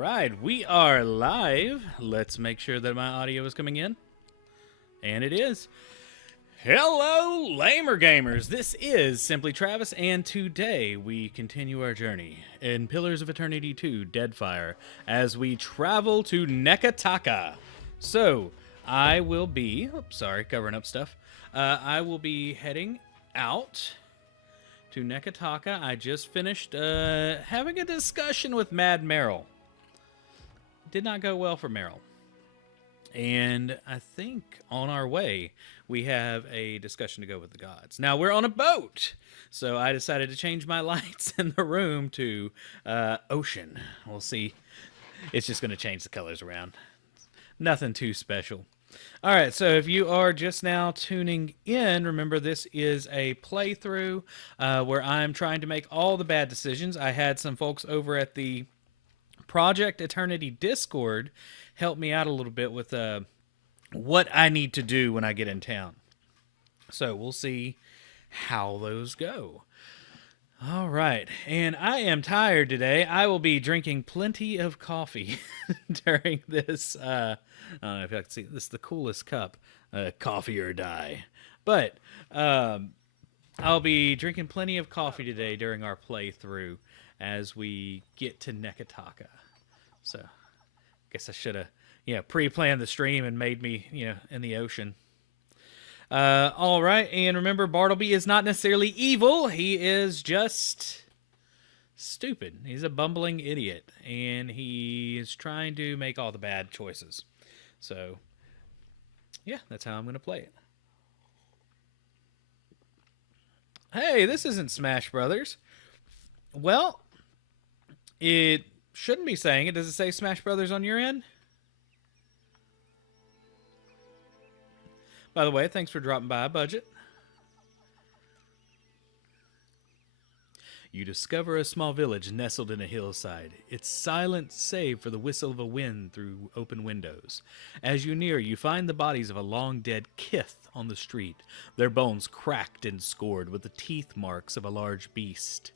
right, we are live. Let's make sure that my audio is coming in. And it is. Hello, Lamer Gamers. This is Simply Travis, and today we continue our journey in Pillars of Eternity 2, Deadfire, as we travel to Neketaka. So, I will be... covering up stuff. I will be heading out to Neketaka. I just finished having a discussion with Mad Meryl. Did not go well for Meryl. And I think on our way, we have a discussion to go with the gods. Now, we're on a boat, so I decided to change my lights in the room to ocean. We'll see. It's just going to change the colors around. Nothing too special. All right, so if you are just now tuning in, remember this is a playthrough where I'm trying to make all the bad decisions. I had some folks over at the Project Eternity Discord help me out a little bit with what I need to do when I get in town. So we'll see how those go. All right, and I am tired today. I will be drinking plenty of coffee during this. I don't know if I can see. This is the coolest cup, coffee or die. But I'll be drinking plenty of coffee today during our playthrough as we get to Neketaka. So, I guess I should have, pre-planned the stream and made me, in the ocean. All right, and remember, Bartleby is not necessarily evil. He is just stupid. He's a bumbling idiot, and he is trying to make all the bad choices. So, yeah, that's how I'm going to play it. Hey, this isn't Smash Brothers. Well, it shouldn't be saying it. Does it say Smash Brothers on your end? By the way, thanks for dropping by, Budget. You discover a small village nestled in a hillside. Its silence save for the whistle of a wind through open windows. As you near, you find the bodies of a long-dead kith on the street, their bones cracked and scored with the teeth marks of a large beast.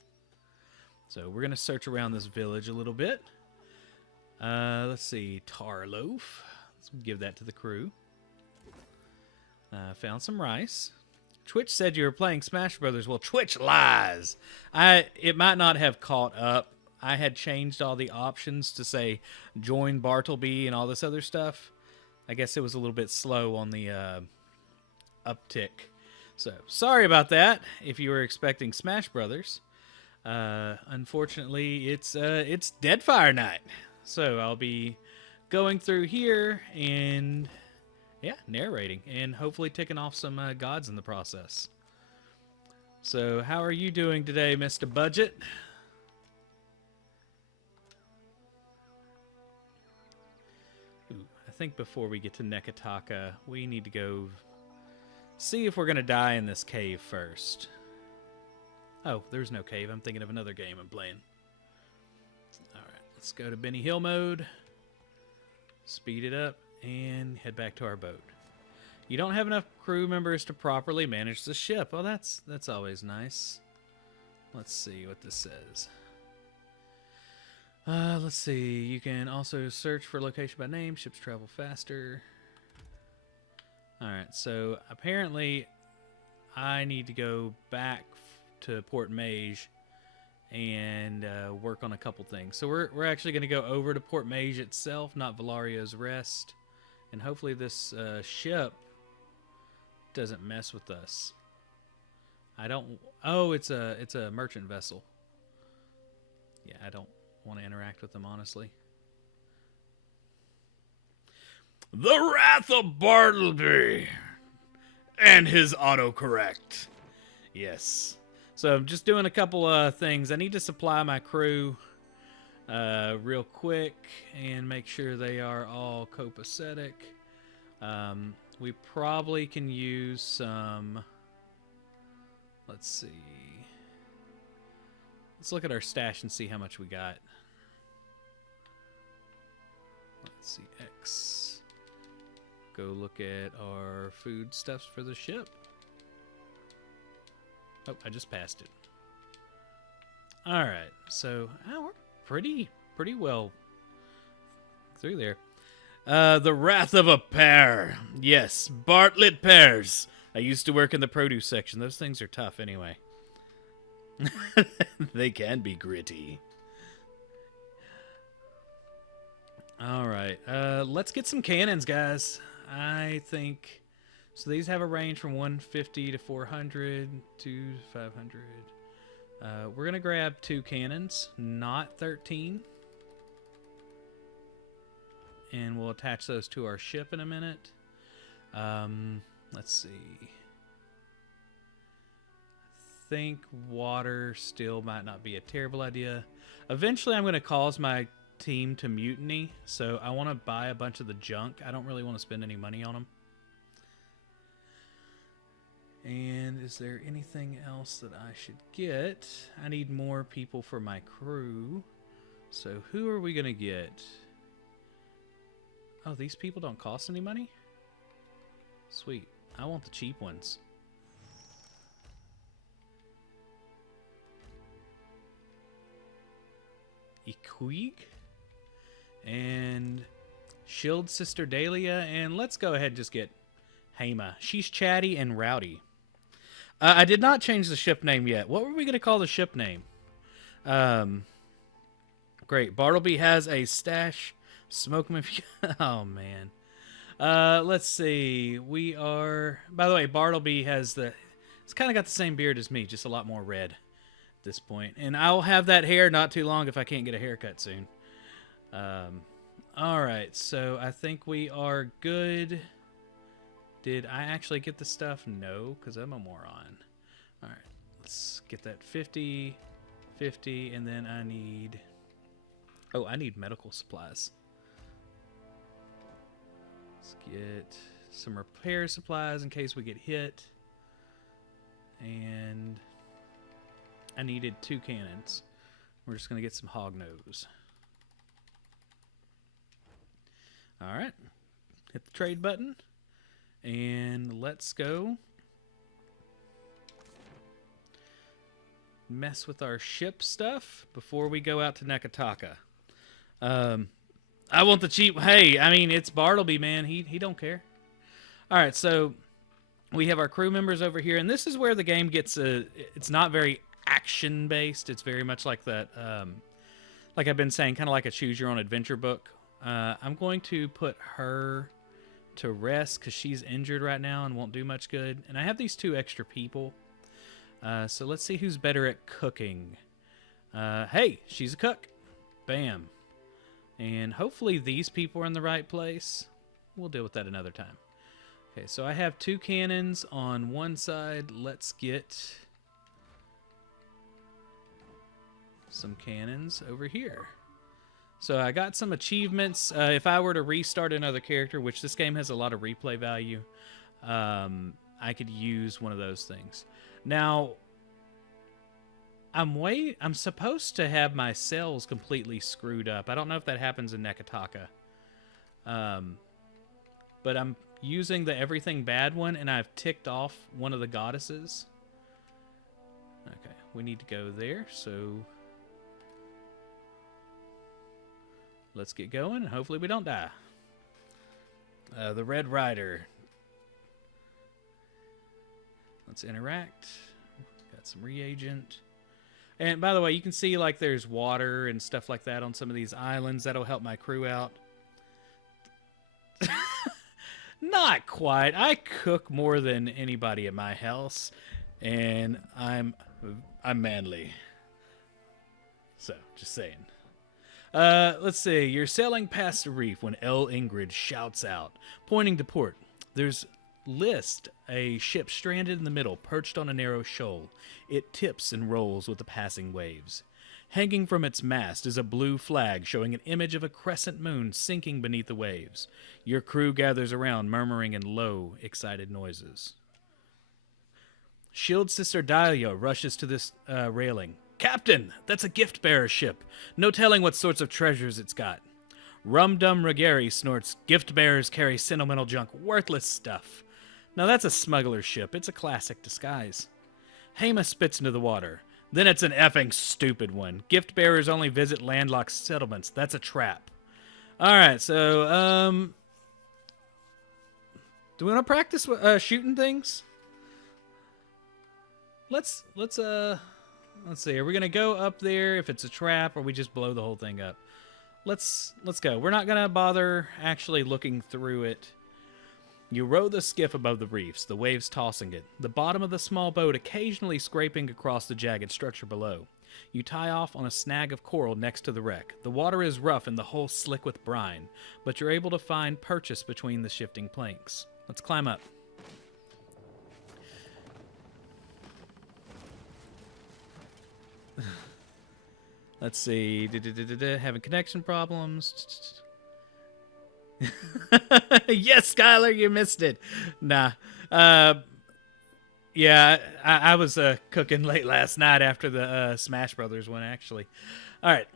So we're going to search around this village a little bit. Let's see, Tarloaf. Let's give that to the crew. Found some rice. Twitch said you were playing Smash Brothers. Well, Twitch lies. It might not have caught up. I had changed all the options to say join Bartleby and all this other stuff. I guess it was a little bit slow on the uptick. So, sorry about that if you were expecting Smash Brothers. Unfortunately, it's Deadfire night. So, I'll be going through here and... yeah, narrating, and hopefully ticking off some gods in the process. So, how are you doing today, Mr. Budget? Ooh, I think before we get to Neketaka, we need to go see if we're going to die in this cave first. Oh, there's no cave. I'm thinking of another game I'm playing. Alright, let's go to Benny Hill mode. Speed it up. And head back to our boat. You don't have enough crew members to properly manage the ship. Oh, that's always nice. Let's see what this says. Let's see. You can also search for location by name. Ships travel faster. Alright, so apparently I need to go back to Port Mage and work on a couple things. So we're actually going to go over to Port Mage itself, not Valario's Rest. And hopefully this ship doesn't mess with us. I don't... oh, it's a merchant vessel. Yeah, I don't want to interact with them, honestly. The Wrath of Bartleby and his autocorrect. Yes. So I'm just doing a couple things. I need to supply my crew real quick and make sure they are all copacetic. We probably can use some... let's see. Let's look at our stash and see how much we got. Let's see, X. Go look at our foodstuffs for the ship. Oh, I just passed it. Alright, so we're pretty well through there. The Wrath of a Pear. Yes, Bartlett pears. I used to work in the produce section. Those things are tough anyway. They can be gritty. All right, let's get some cannons, guys. I think... So these have a range from 150 to 400 to 500. We're going to grab 2 cannons, not 13. And we'll attach those to our ship in a minute. Let's see. I think water still might not be a terrible idea. Eventually I'm going to cause my team to mutiny, so I want to buy a bunch of the junk. I don't really want to spend any money on them. And is there anything else that I should get? I need more people for my crew. So who are we going to get? Oh, these people don't cost any money? Sweet. I want the cheap ones. Equig. And Shield Sister Dahlia. And let's go ahead and just get Hema. She's chatty and rowdy. I did not change the ship name yet. What were we going to call the ship name? Great. Bartleby has a stash. Smoke him if you... Oh, man. Let's see. We are... By the way, Bartleby has the... It's kind of got the same beard as me, just a lot more red at this point. And I'll have that hair not too long if I can't get a haircut soon. All right. So I think we are good... Did I actually get the stuff? No, because I'm a moron. All right, let's get that 50, 50, and then I need... Oh, I need medical supplies. Let's get some repair supplies in case we get hit. And I needed 2 cannons. We're just going to get some hognose. All right, hit the trade button. And let's go mess with our ship stuff before we go out to Neketaka. I want the cheap... Hey, I mean, it's Bartleby, man. He don't care. All right, so we have our crew members over here, and this is where the game gets... it's not very action-based. It's very much like that... like I've been saying, kind of like a choose-your-own-adventure book. I'm going to put her... to rest because she's injured right now and won't do much good. And I have these 2 extra people. So let's see who's better at cooking. Hey, she's a cook. Bam. And hopefully these people are in the right place. We'll deal with that another time. Okay, so I have 2 cannons on one side. Let's get some cannons over here. So I got some achievements. If I were to restart another character, which this game has a lot of replay value, I could use one of those things. Now, I'm supposed to have my cells completely screwed up. I don't know if that happens in Neketaka. But I'm using the everything bad one, and I've ticked off one of the goddesses. Okay, we need to go there, so... Let's get going, and hopefully we don't die. The Red Rider. Let's interact. Got some reagent. And by the way, you can see like there's water and stuff like that on some of these islands. That'll help my crew out. Not quite. I cook more than anybody at my house, and I'm manly. So, just saying. Let's see. You're sailing past the reef when El Ingrid shouts out, pointing to port. There's List, a ship stranded in the middle, perched on a narrow shoal. It tips and rolls with the passing waves. Hanging from its mast is a blue flag showing an image of a crescent moon sinking beneath the waves. Your crew gathers around, murmuring in low, excited noises. Shield Sister Dahlia rushes to this railing. Captain, that's a gift-bearer ship. No telling what sorts of treasures it's got. Rum-Dum Regari snorts, gift-bearers carry sentimental junk, worthless stuff. Now that's a smuggler's ship. It's a classic disguise. Hema spits into the water. Then it's an effing stupid one. Gift-bearers only visit landlocked settlements. That's a trap. All right, so do we want to practice shooting things? Let's see. Are we gonna go up there if it's a trap, or we just blow the whole thing up? Let's go. We're not gonna bother actually looking through it. You row the skiff above the reefs, the waves tossing it, the bottom of the small boat occasionally scraping across the jagged structure below. You tie off on a snag of coral next to the wreck. The water is rough and the hull slick with brine, but you're able to find purchase between the shifting planks. Let's climb up. Let's see. Having connection problems. Yes, Skylar, you missed it. Nah. Yeah, I was cooking late last night after the Smash Brothers one, actually. All right.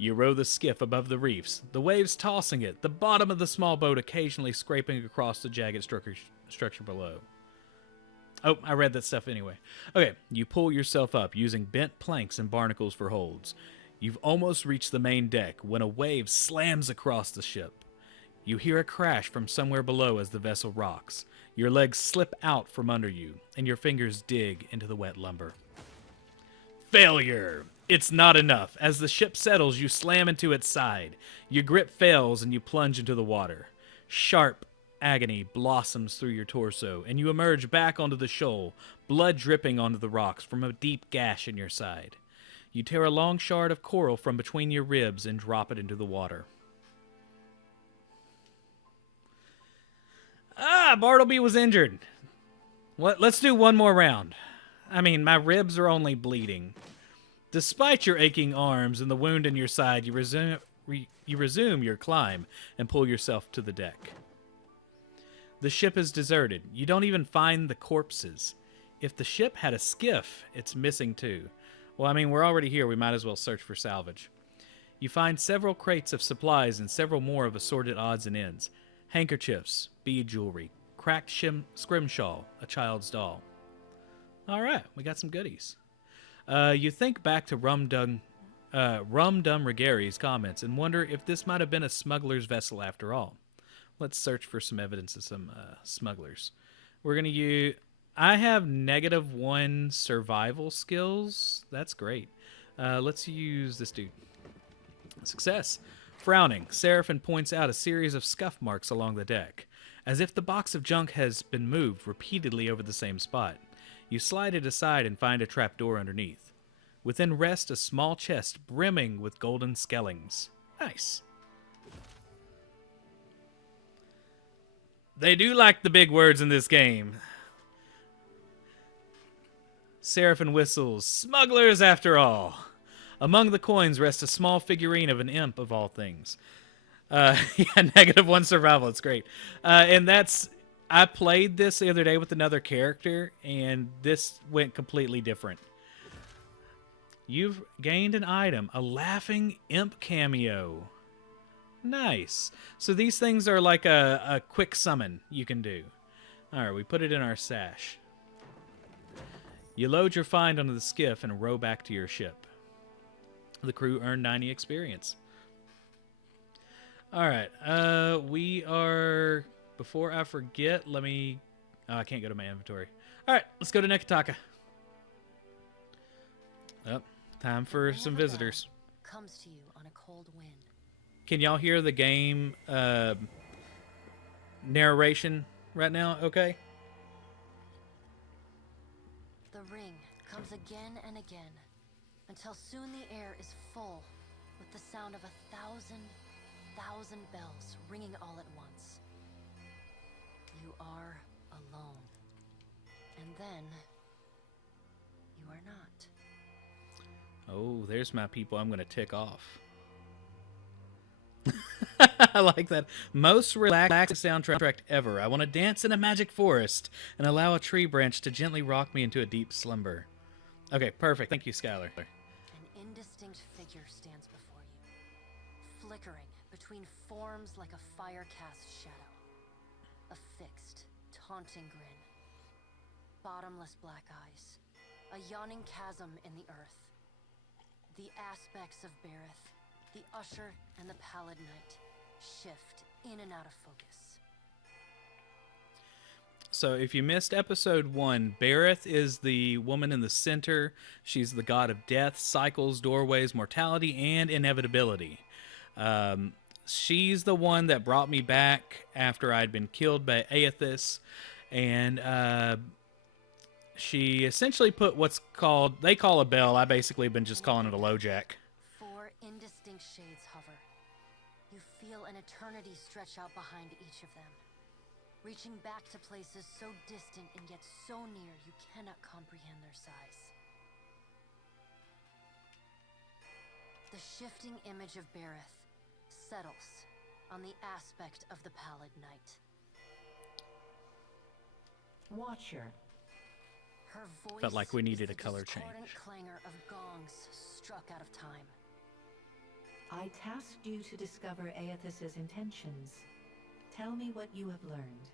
You row the skiff above the reefs, the waves tossing it, the bottom of the small boat occasionally scraping across the jagged structure below. Oh, I read that stuff anyway. Okay, you pull yourself up using bent planks and barnacles for holds. You've almost reached the main deck when a wave slams across the ship. You hear a crash from somewhere below as the vessel rocks. Your legs slip out from under you, and your fingers dig into the wet lumber. Failure! It's not enough. As the ship settles, you slam into its side. Your grip fails, and you plunge into the water. Sharp agony blossoms through your torso, and you emerge back onto the shoal, blood dripping onto the rocks from a deep gash in your side. You tear a long shard of coral from between your ribs and drop it into the water. Bartleby was injured. Let's do one more round. I mean, my ribs are only bleeding. Despite your aching arms and the wound in your side, you resume your climb and pull yourself to the deck. The ship is deserted. You don't even find the corpses. If the ship had a skiff, it's missing too. Well, I mean, we're already here. We might as well search for salvage. You find several crates of supplies and several more of assorted odds and ends. Handkerchiefs, bead jewelry, cracked scrimshaw, a child's doll. All right, we got some goodies. You think back to Rum Dum Rigeri's comments and wonder if this might have been a smuggler's vessel after all. Let's search for some evidence of some smugglers. We're going to use... I have -1 survival skills. That's great. Let's use this dude. Success. Frowning, Seraphin points out a series of scuff marks along the deck, as if the box of junk has been moved repeatedly over the same spot. You slide it aside and find a trapdoor underneath. Within rests a small chest brimming with golden skellings. Nice. They do like the big words in this game. Seraphin whistles, smugglers after all. Among the coins rests a small figurine of an imp of all things. Yeah, -1 survival. It's great. And that's... I played this the other day with another character, and this went completely different. You've gained an item, a laughing imp cameo. Nice. So these things are like a quick summon you can do. All right, we put it in our sash. You load your find onto the skiff and row back to your ship. The crew earned 90 experience. All right, we are... Before I forget, let me... Oh, I can't go to my inventory. All right, let's go to Neketaka. Oh, time for some visitors. Comes to you on a cold wind. Can y'all hear the game narration right now? Okay. The ring comes again and again, until soon the air is full with the sound of 1,000 bells ringing all at once. You are alone. And then you are not. Oh, there's my people I'm going to tick off. I like that. Most relaxing soundtrack ever. I want to dance in a magic forest and allow a tree branch to gently rock me into a deep slumber. Okay, perfect. Thank you, Skylar. An indistinct figure stands before you, flickering between forms like a fire-cast shadow. A fixed, taunting grin. Bottomless black eyes. A yawning chasm in the earth. The aspects of Bareth, the Usher and the Pallid Knight. shift in and out of focus. So if you missed episode 1, Bareth is the woman in the center. She's the god of death, cycles, doorways, mortality, and inevitability. She's the one that brought me back after I'd been killed by Aethys, and she essentially put what's called, they call a bell. I basically been just calling it a LoJack. 4 indistinct shades hover. You feel an eternity stretch out behind each of them, reaching back to places so distant and yet so near you cannot comprehend their size. The shifting image of Bareth settles on the aspect of the Pallid Knight. Watcher. Her voice Felt like we needed is a color the discordant change. clangor of gongs struck out of time. I tasked you to discover Aethys's intentions. Tell me what you have learned.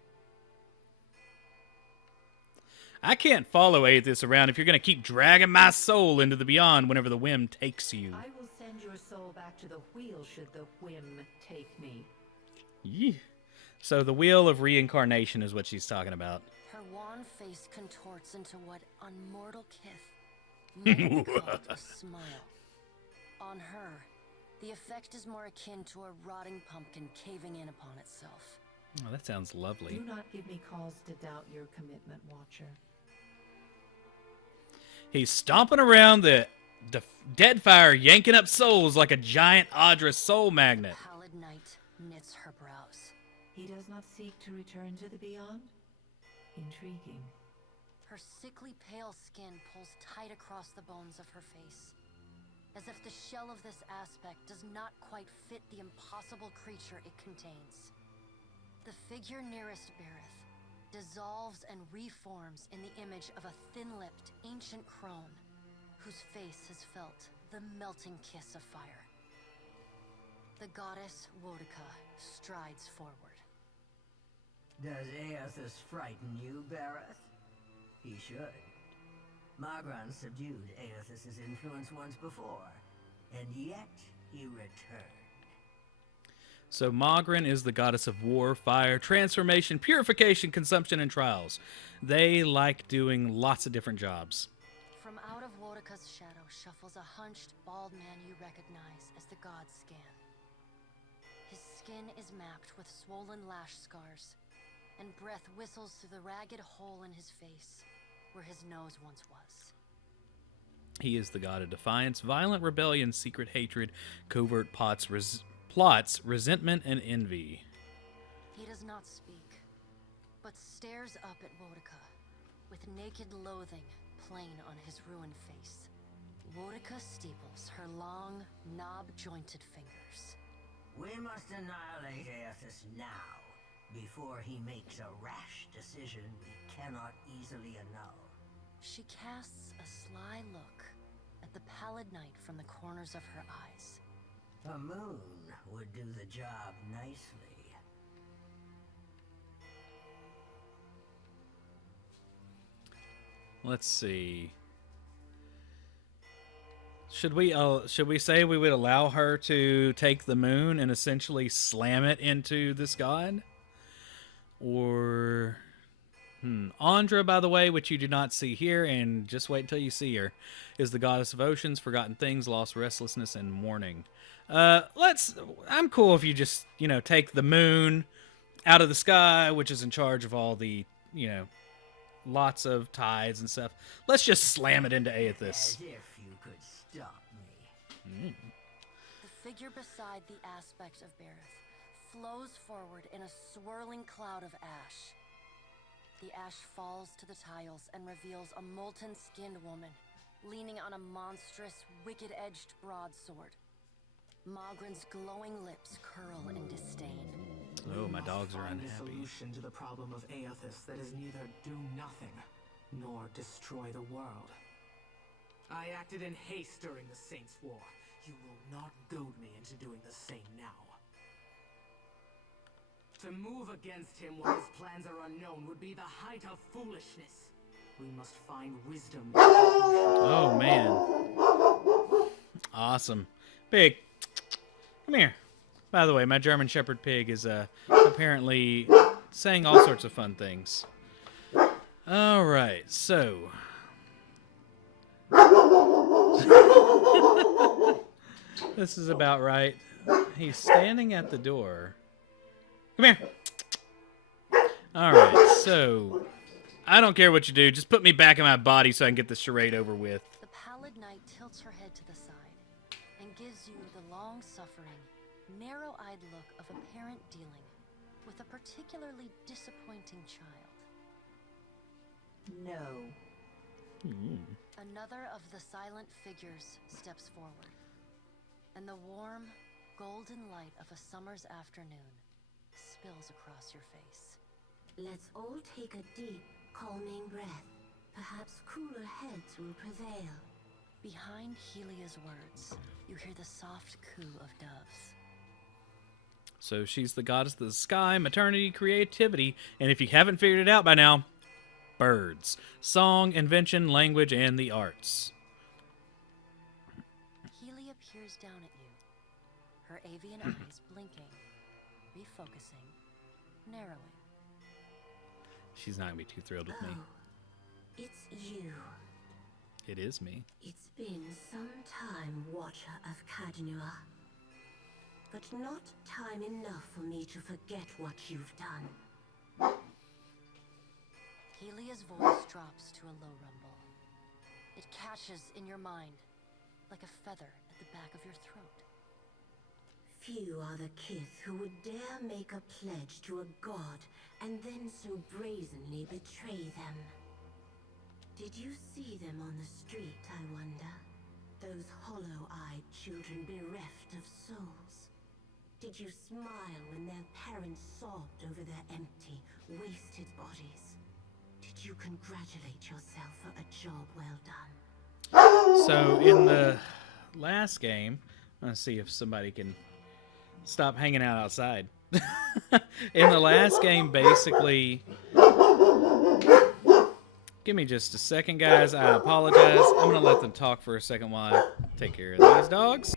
I can't follow Aethys around if you're going to keep dragging my soul into the beyond whenever the whim takes you. I will send your soul back to the wheel should the whim take me. Yee. So the wheel of reincarnation is what she's talking about. Her wan face contorts into what on mortal kith might be called a smile. On her, the effect is more akin to a rotting pumpkin caving in upon itself. Oh, that sounds lovely. Do not give me cause to doubt your commitment, Watcher. He's stomping around the Deadfire, yanking up souls like a giant Audra soul magnet. The Pallid Knight knits her brows. He does not seek to return to the beyond? Intriguing. Her sickly pale skin pulls tight across the bones of her face, as if the shell of this aspect does not quite fit the impossible creature it contains. The figure nearest Bareth dissolves and reforms in the image of a thin-lipped, ancient crone, whose face has felt the melting kiss of fire. The goddess Woedica strides forward. Does Aethys frighten you, Bareth? He should. Magran subdued Aethys' influence once before, and yet he returned. So Magran is the goddess of war, fire, transformation, purification, consumption, and trials. They like doing lots of different jobs. From out of Woedica's shadow shuffles a hunched, bald man you recognize as the god Scan. His skin is mapped with swollen lash scars, and breath whistles through the ragged hole in his face, where his nose once was. He is the god of defiance, violent rebellion, secret hatred, covert plots, resentment, and envy. He does not speak, but stares up at Woedica, with naked loathing plain on his ruined face. Woedica steeples her long, knob-jointed fingers. We must annihilate Aethys now, before he makes a rash decision we cannot easily annul. She casts a sly look at the Pallid Knight from the corners of her eyes. A moon would do the job nicely. Let's see. Should we say we would allow her to take the moon and essentially slam it into this god? Or Andra, by the way, which you do not see here, and just wait until you see her, is the goddess of oceans, forgotten things, lost restlessness, and mourning. I'm cool if you just, take the moon out of the sky, which is in charge of all the, lots of tides and stuff. Let's just slam it into Aethys. As if you could stop me. The figure beside the aspect of Bareth flows forward in a swirling cloud of ash. The ash falls to the tiles and reveals a molten-skinned woman, leaning on a monstrous, wicked-edged broadsword. Magran's glowing lips curl in disdain. Oh, my dogs are Find a unhappy. solution to the problem of Aethys that is neither do nothing, nor destroy the world. I acted in haste during the Saints' War. You will not goad me into doing the same now. To move against him while his plans are unknown would be the height of foolishness. We must find wisdom. Oh, man. Awesome. Big. Come here. By the way, my German Shepherd pig is apparently saying all sorts of fun things. All right, so this is about right. He's standing at the door. Come here. All right, so I don't care what you do. Just put me back in my body so I can get this charade over with. The pallid knight tilts her head to the side and gives you the long-suffering, narrow-eyed look of a parent dealing with a particularly disappointing child. No. Another of the silent figures steps forward, and the warm, golden light of a summer's afternoon spills across your face. Let's all take a deep, calming breath. Perhaps cooler heads will prevail. Behind Helia's words, you hear the soft coo of doves. So she's the goddess of the sky, maternity, creativity, and if you haven't figured it out by now, birds. Song, invention, language, and the arts. Helia peers down at you, her avian eyes blinking, refocusing, narrowing. She's not going to be too thrilled with me. Oh, it's you. It is me. It's been some time, Watcher of Cadnua. But not time enough for me to forget what you've done. Helia's voice drops to a low rumble. It catches in your mind, like a feather at the back of your throat. Few are the kith who would dare make a pledge to a god and then so brazenly betray them. Did you see them on the street, I wonder? Those hollow-eyed children bereft of souls. Did you smile when their parents sobbed over their empty, wasted bodies? Did you congratulate yourself for a job well done? So in the last game, let's see if somebody can stop hanging out outside. In the last game, basically, give me just a second, guys. I apologize. I'm going to let them talk for a second while I take care of these dogs.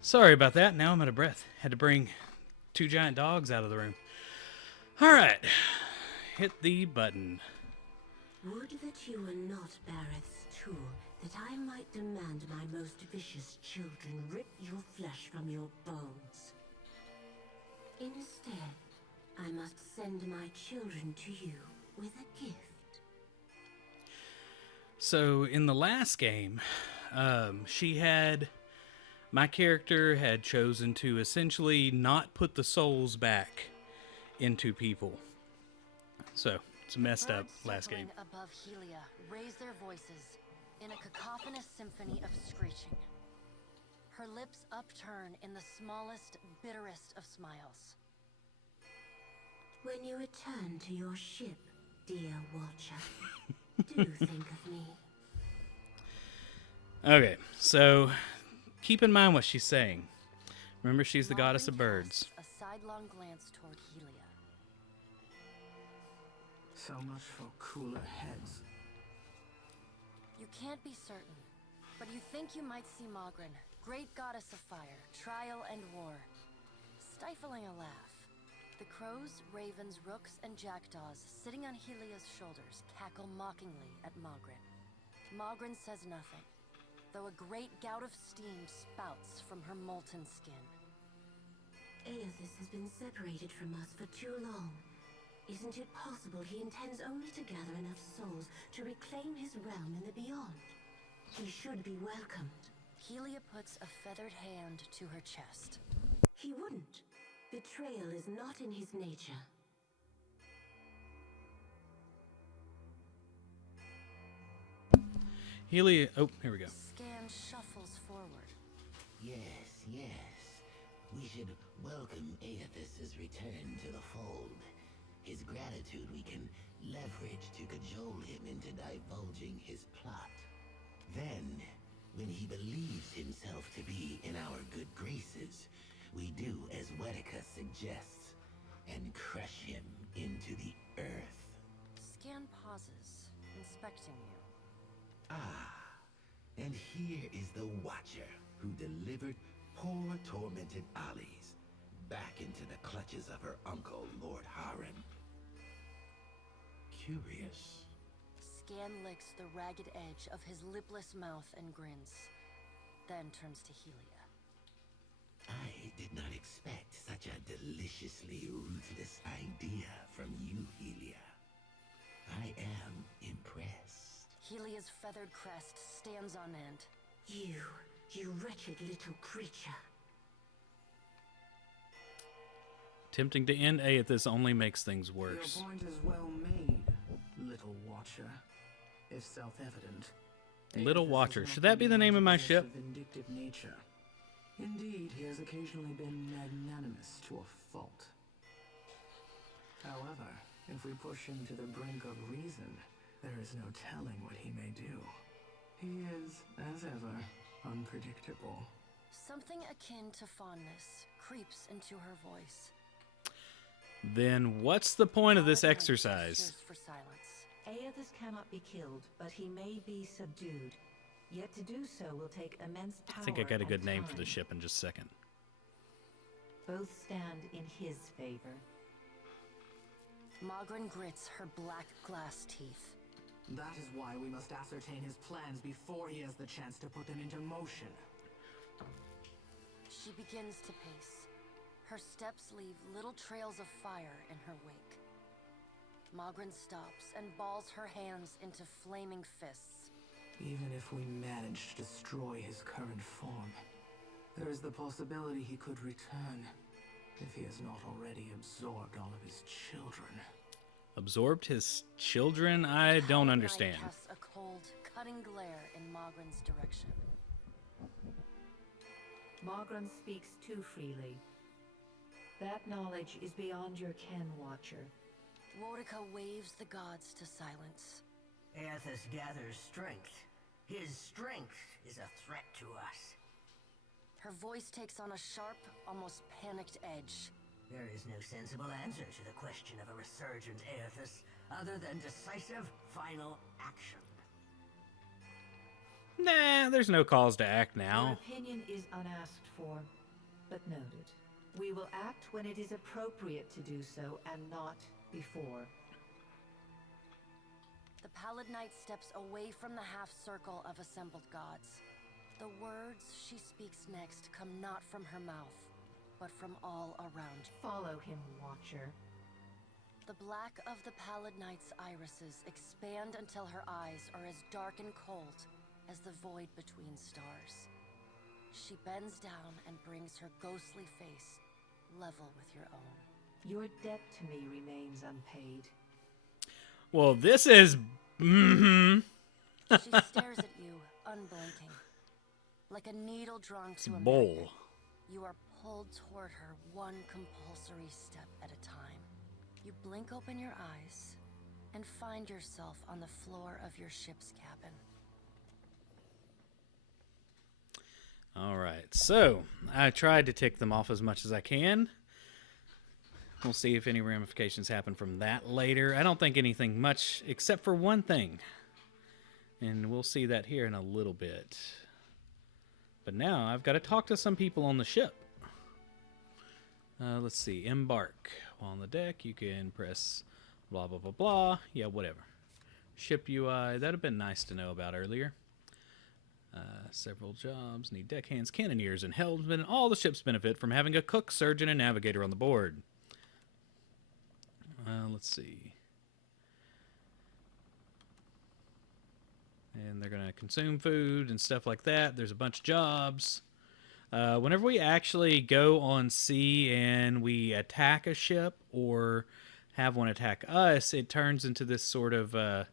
Sorry about that. Now I'm out of breath. Had to bring 2 giant dogs out of the room. All right. Hit the button. Would that you were not Bareth's tool, that I might demand my most vicious children rip your flesh from your bones. Instead, I must send my children to you with a gift. So in the last game, my character had chosen to essentially not put the souls back into people. So it's messed up last game. Birds above Helia raise their voices in a cacophonous symphony of screeching. Her lips upturn in the smallest, bitterest of smiles. When you return to your ship, dear Watcher, do think of me. Okay, so keep in mind what she's saying. Remember, she's the goddess of birds. A sidelong glance toward Helia. So much for cooler heads. You can't be certain, but you think you might see Mogren, great goddess of fire, trial and war. Stifling a laugh, the crows, ravens, rooks, and jackdaws sitting on Helia's shoulders cackle mockingly at Mogren. Mogren says nothing, though a great gout of steam spouts from her molten skin. Aethys has been separated from us for too long. Isn't it possible he intends only to gather enough souls to reclaim his realm in the beyond? He should be welcomed. Helia puts a feathered hand to her chest. He wouldn't. Betrayal is not in his nature. Helia... Oh, here we go. Scan shuffles forward. Yes, yes. We should welcome Aethys' return to the fold. His gratitude we can leverage to cajole him into divulging his plot. Then, when he believes himself to be in our good graces, we do as Wetica suggests, and crush him into the earth. Scan pauses, inspecting you. Ah, and here is the Watcher who delivered poor tormented Ollie's back into the clutches of her uncle, Lord Harren. Curious. Scan licks the ragged edge of his lipless mouth and grins, then turns to Helia. I did not expect such a deliciously ruthless idea from you, Helia. I am impressed. Helia's feathered crest stands on end. You wretched little creature. Attempting to end Aethys only makes things worse. Your point is well made, little Watcher. If self-evident. Little Aethys Watcher. is not Should that be the name of my possessed ship? of vindictive nature. Indeed, he has occasionally been magnanimous to a fault. However, if we push him to the brink of reason, there is no telling what he may do. He is, as ever, unpredictable. Something akin to fondness creeps into her voice. Then what's the point of this Paladin exercise? gestures for silence. Aethys cannot be killed, but he may be subdued. Yet to do so will take immense power. I think I got a good and name for the time. ship in just a second. Both stand in his favor. Mogren grits her black glass teeth. That is why we must ascertain his plans before he has the chance to put them into motion. She begins to pace. Her steps leave little trails of fire in her wake. Mogren stops and balls her hands into flaming fists. Even if we manage to destroy his current form, there is the possibility he could return, if he has not already absorbed all of his children. Absorbed his children? I don't Night understand. casts a cold, cutting glare in Mogren's direction. Mogren speaks too freely. That knowledge is beyond your ken, Watcher. Wotica waves the gods to silence. Aethys gathers strength. His strength is a threat to us. Her voice takes on a sharp, almost panicked edge. There is no sensible answer to the question of a resurgent Aethys other than decisive, final action. Nah, there's no cause to act Your now. opinion is unasked for, but noted. We will act when it is appropriate to do so, and not before. The Pallid Knight steps away from the half-circle of assembled gods. The words she speaks next come not from her mouth, but from all around. Follow him, Watcher. The black of the Pallid Knight's irises expand until her eyes are as dark and cold as the void between stars. She bends down and brings her ghostly face level with your own. Your debt to me remains unpaid. Well, this is... She stares at you, unblinking. Like a needle drawn to a bowl. magnet. You are pulled toward her one compulsory step at a time. You blink open your eyes and find yourself on the floor of your ship's cabin. All right, so I tried to tick them off as much as I can. We'll see if any ramifications happen from that later. I don't think anything much, except for one thing. And we'll see that here in a little bit. But now I've got to talk to some people on the ship. Let's see. Embark. While on the deck, you can press blah, blah, blah, blah. Yeah, whatever. Ship UI. That would have been nice to know about earlier. Several jobs. Need deckhands, cannoneers, and helmsmen. All the ships benefit from having a cook, surgeon, and navigator on the board. Let's see. And they're going to consume food and stuff like that. There's a bunch of jobs. Whenever we actually go on sea and we attack a ship or have one attack us, it turns into this sort of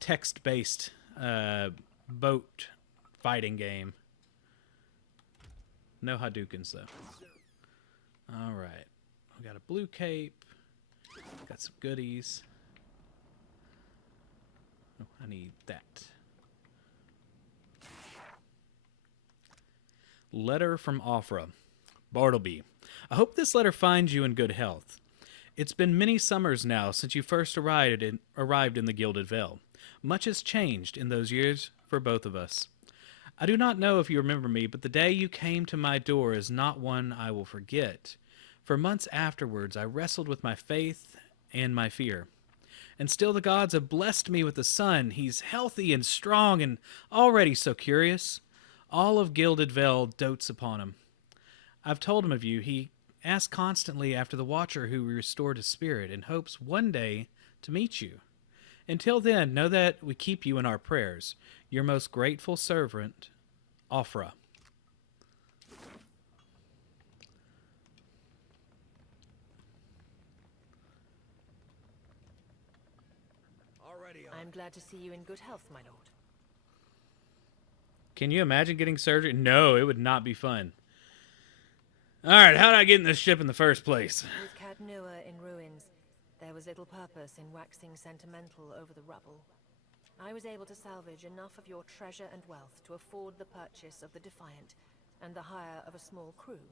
text-based boat fighting game. No Hadoukens, though. All right. We got a blue cape. Got some goodies. Oh, I need that. Letter from Offra. Bartleby. I hope this letter finds you in good health. It's been many summers now since you first arrived in the Gilded Vale. Much has changed in those years for both of us. I do not know if you remember me, but the day you came to my door is not one I will forget. For months afterwards, I wrestled with my faith and my fear. And still the gods have blessed me with a son. He's healthy and strong and already so curious. All of Gilded Vale dotes upon him. I've told him of you. He asks constantly after the Watcher who restored his spirit and hopes one day to meet you. Until then, know that we keep you in our prayers. Your most grateful servant, Offra. I'm glad to see you in good health, my lord. Can you imagine getting surgery? No, it would not be fun. Alright, how did I get in this ship in the first place? With Cadnua in ruins, there was little purpose in waxing sentimental over the rubble. I was able to salvage enough of your treasure and wealth to afford the purchase of the Defiant and the hire of a small crew.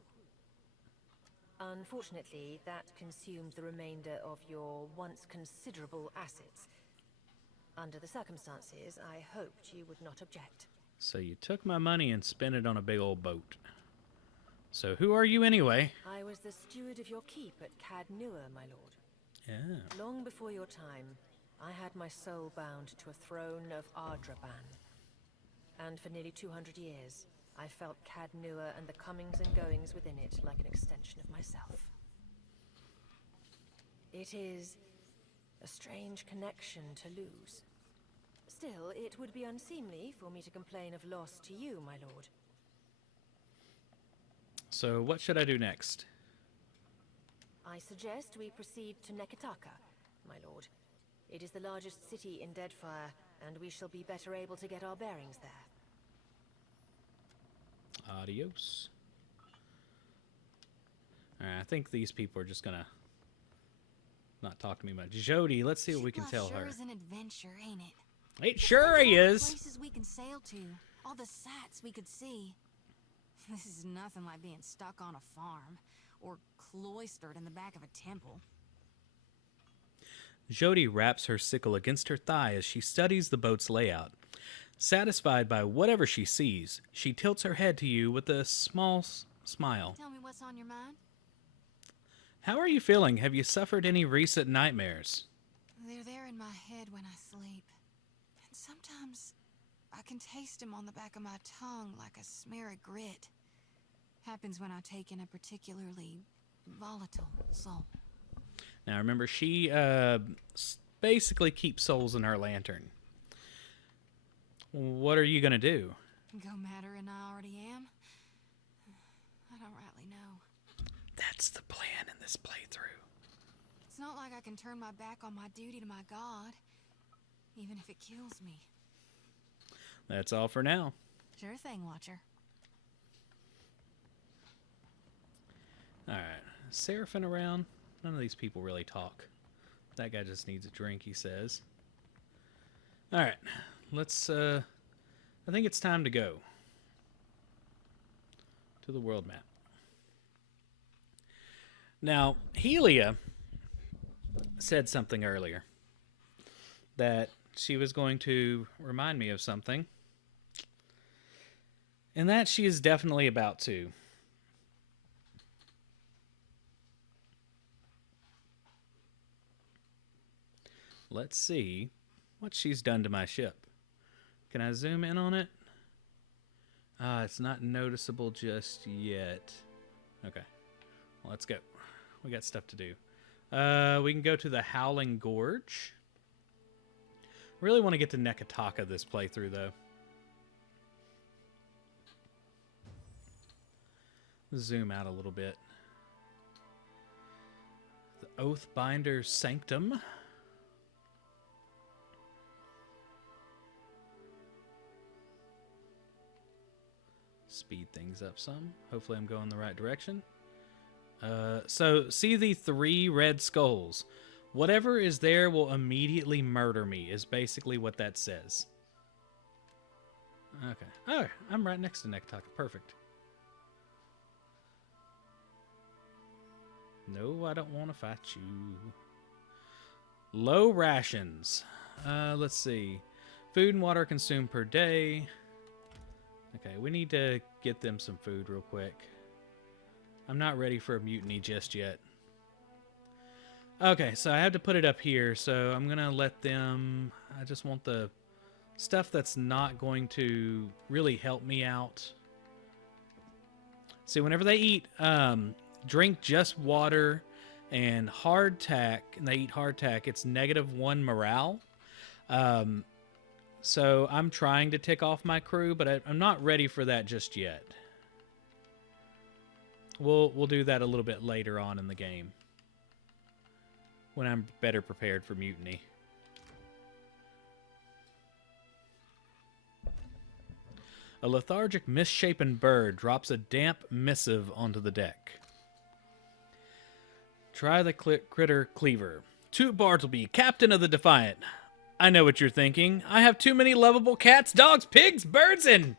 Unfortunately, that consumed the remainder of your once considerable assets. Under the circumstances, I hoped you would not object. So you took my money and spent it on a big old boat. So who are you anyway? I was the steward of your keep at Cadnua, my lord. Yeah. Long before your time, I had my soul bound to a throne of Ardraban. And for nearly 200 years, I felt Cadnua and the comings and goings within it like an extension of myself. It is a strange connection to lose. Still, it would be unseemly for me to complain of loss to you, my lord. So what should I do next? I suggest we proceed to Neketaka, my lord. It is the largest city in Deadfire, and we shall be better able to get our bearings there. Adios. Alright, I think these people are just gonna not talk to me much. Jody, let's see what we can tell her. Sure is an adventure, ain't it? It sure is. Places we can sail to, all the sights we could see. This is nothing like being stuck on a farm or cloistered in the back of a temple. Jody wraps her sickle against her thigh as she studies the boat's layout. Satisfied by whatever she sees, she tilts her head to you with a small smile. Tell me what's on your mind? How are you feeling? Have you suffered any recent nightmares? They're there in my head when I sleep. And sometimes I can taste them on the back of my tongue like a smear of grit. Happens when I take in a particularly volatile soul. Now remember, she basically keeps souls in her lantern. What are you going to do? Go madder than I already am? I don't rightly know. That's the plan in this playthrough. It's not like I can turn my back on my duty to my god, even if it kills me. That's all for now. Sure thing, Watcher. Alright, Seraphim around? None of these people really talk. That guy just needs a drink, he says. Alright, let's, I think it's time to go to the world map. Now, Helia said something earlier that she was going to remind me of something, and that she is definitely about to. Let's see what she's done to my ship. Can I zoom in on it? It's not noticeable just yet. Okay, well, let's go. We got stuff to do. We can go to the Howling Gorge. Really want to get to Neketaka this playthrough, though. Zoom out a little bit. The Oathbinder's Sanctum. Speed things up some. Hopefully I'm going the right direction. So, see the 3 red skulls. Whatever is there will immediately murder me, is basically what that says. Okay. Oh, I'm right next to Neketaka. Perfect. No, I don't want to fight you. Low rations. Let's see. Food and water consumed per day. Okay, we need to get them some food real quick. I'm not ready for a mutiny just yet. Okay, so I have to put it up here, so I'm going to let them... I just want the stuff that's not going to really help me out. See, whenever they eat, drink just water and hardtack, and they eat hardtack, it's -1 morale. So I'm trying to tick off my crew, but I'm not ready for that just yet. We'll do that a little bit later on in the game, when I'm better prepared for mutiny. A lethargic, misshapen bird drops a damp missive onto the deck. Try the critter cleaver. To Bartleby, captain of the Defiant. I know what you're thinking. I have too many lovable cats, dogs, pigs, birds, and...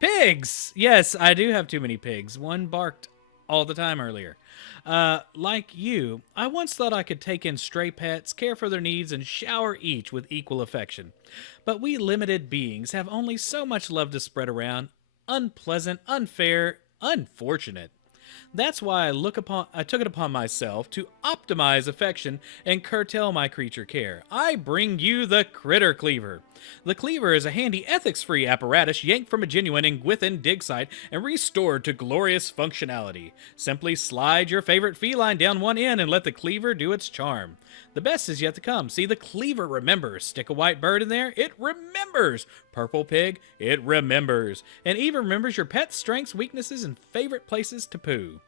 Pigs! Yes, I do have too many pigs. One barked all the time earlier. Like you, I once thought I could take in stray pets, care for their needs, and shower each with equal affection. But we limited beings have only so much love to spread around. Unpleasant, unfair, unfortunate. That's why I took it upon myself to optimize affection and curtail my creature care. I bring you the Critter Cleaver. The Cleaver is a handy ethics-free apparatus yanked from a genuine Ingwithan dig site and restored to glorious functionality. Simply slide your favorite feline down one end and let the Cleaver do its charm. The best is yet to come. See, the Cleaver remembers. Stick a white bird in there, it remembers. Purple pig, it remembers. And even remembers your pet's strengths, weaknesses, and favorite places to poo.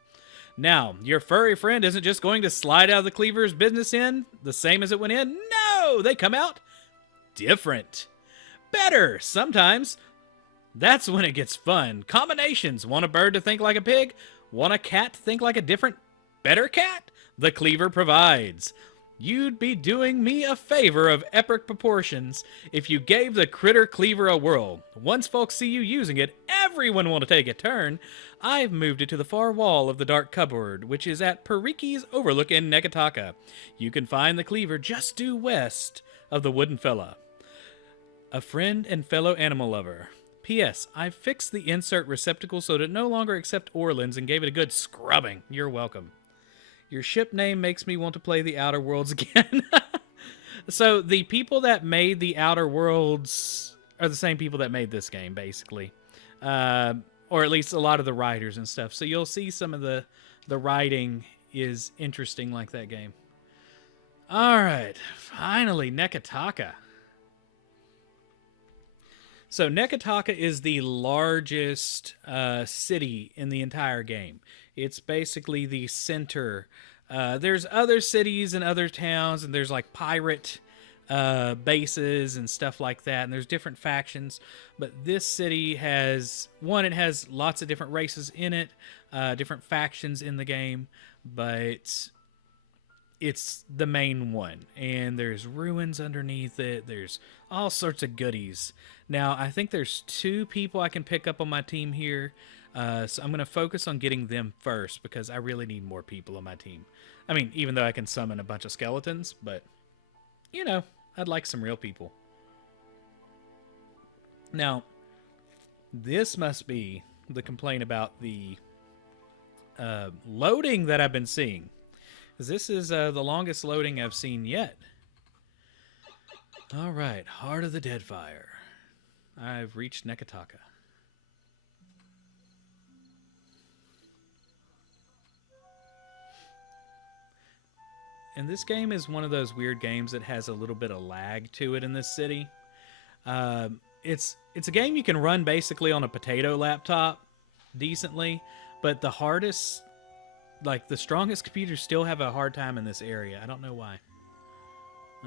Now, your furry friend isn't just going to slide out of the Cleaver's business end the same as it went in. No! They come out different. Better, sometimes. That's when it gets fun. Combinations. Want a bird to think like a pig? Want a cat to think like a different, better cat? The Cleaver provides. You'd be doing me a favor of epic proportions if you gave the Critter Cleaver a whirl. Once folks see you using it, everyone will take a turn. I've moved it to the far wall of the dark cupboard, which is at Periki's Overlook in Neketaka. You can find the Cleaver just due west of the Wooden Fella. A friend and fellow animal lover. P.S. I fixed the insert receptacle so that it no longer accepts Orlins and gave it a good scrubbing. You're welcome. Your ship name makes me want to play the Outer Worlds again. So the people that made the Outer Worlds are the same people that made this game, basically. Or at least a lot of the writers and stuff. So you'll see some of the writing is interesting like that game. All right. Finally, Neketaka. So Neketaka is the largest city in the entire game. It's basically the center. There's other cities and other towns, and there's like pirate bases and stuff like that, and there's different factions. But this city has, it has lots of different races in it, different factions in the game, but it's the main one. And there's ruins underneath it. There's all sorts of goodies. Now, I think there's 2 people I can pick up on my team here. So I'm going to focus on getting them first because I really need more people on my team. I mean, even though I can summon a bunch of skeletons, but, you know, I'd like some real people. Now, this must be the complaint about the loading that I've been seeing. This is the longest loading I've seen yet. All right, Heart of the Deadfire. I've reached Neketaka. And this game is one of those weird games that has a little bit of lag to it in this city. It's a game you can run basically on a potato laptop decently, but the hardest, like the strongest computers still have a hard time in this area. I don't know why.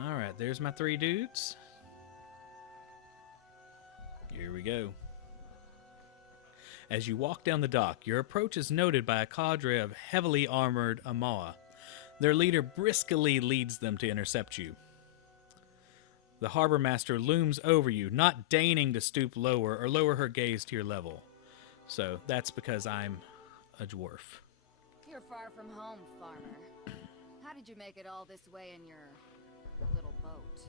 All right, there's my 3 dudes. Here we go. As you walk down the dock, your approach is noted by a cadre of heavily armored Amawa. Their leader briskly leads them to intercept you. The harbor master looms over you, not deigning to stoop lower or lower her gaze to your level. So that's because I'm a dwarf. You're far from home, farmer. How did you make it all this way in your little boat?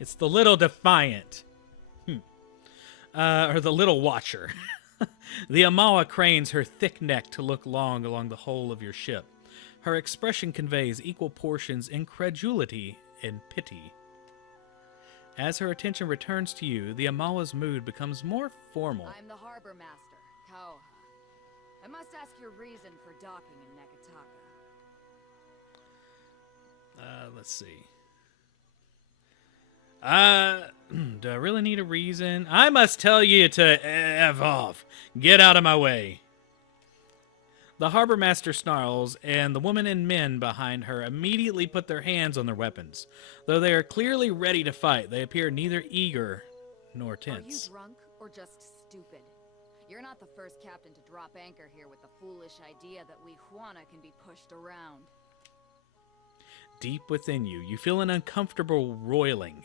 It's the Little Defiant. Or the Little Watcher. The Amawa cranes her thick neck to look long along the hull of your ship. Her expression conveys equal portions incredulity and pity. As her attention returns to you, the Amawa's mood becomes more formal. I'm the harbor master, Kauha. I must ask your reason for docking in Neketaka. Let's see. Do I really need a reason? I must tell you to F off. Get out of my way. The harbor master snarls, and the women and men behind her immediately put their hands on their weapons. Though they are clearly ready to fight, they appear neither eager nor tense. Are you drunk or just stupid? You're not the first captain to drop anchor here with the foolish idea that we Juana can be pushed around. Deep within you, you feel an uncomfortable roiling.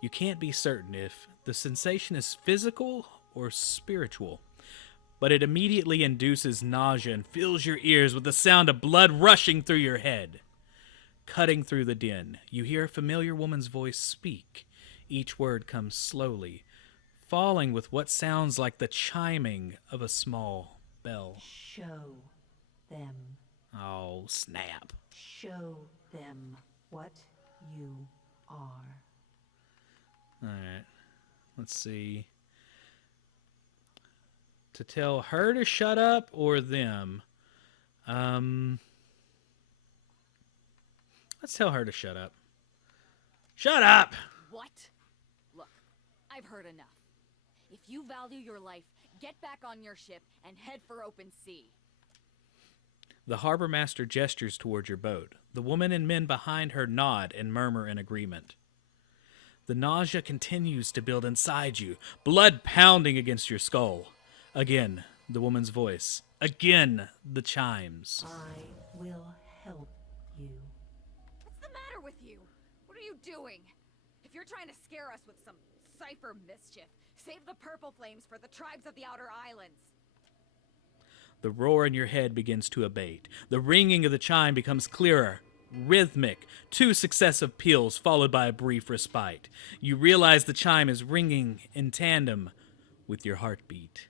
You can't be certain if the sensation is physical or spiritual, but it immediately induces nausea and fills your ears with the sound of blood rushing through your head. Cutting through the din, you hear a familiar woman's voice speak. Each word comes slowly, falling with what sounds like the chiming of a small bell. Show them. Oh, snap. Show them what you are. All right. Let's see. To tell her to shut up or them? Let's tell her to shut up. Shut up! What? Look, I've heard enough. If you value your life, get back on your ship and head for open sea. The harbor master gestures toward your boat. The woman and men behind her nod and murmur in agreement. The nausea continues to build inside you, blood pounding against your skull. Again, the woman's voice. Again, the chimes. I will help you. What's the matter with you? What are you doing? If you're trying to scare us with some Cipher mischief, save the purple flames for the tribes of the Outer Islands. The roar in your head begins to abate. The ringing of the chime becomes clearer, rhythmic, 2 successive peals followed by a brief respite. You realize the chime is ringing in tandem with your heartbeat.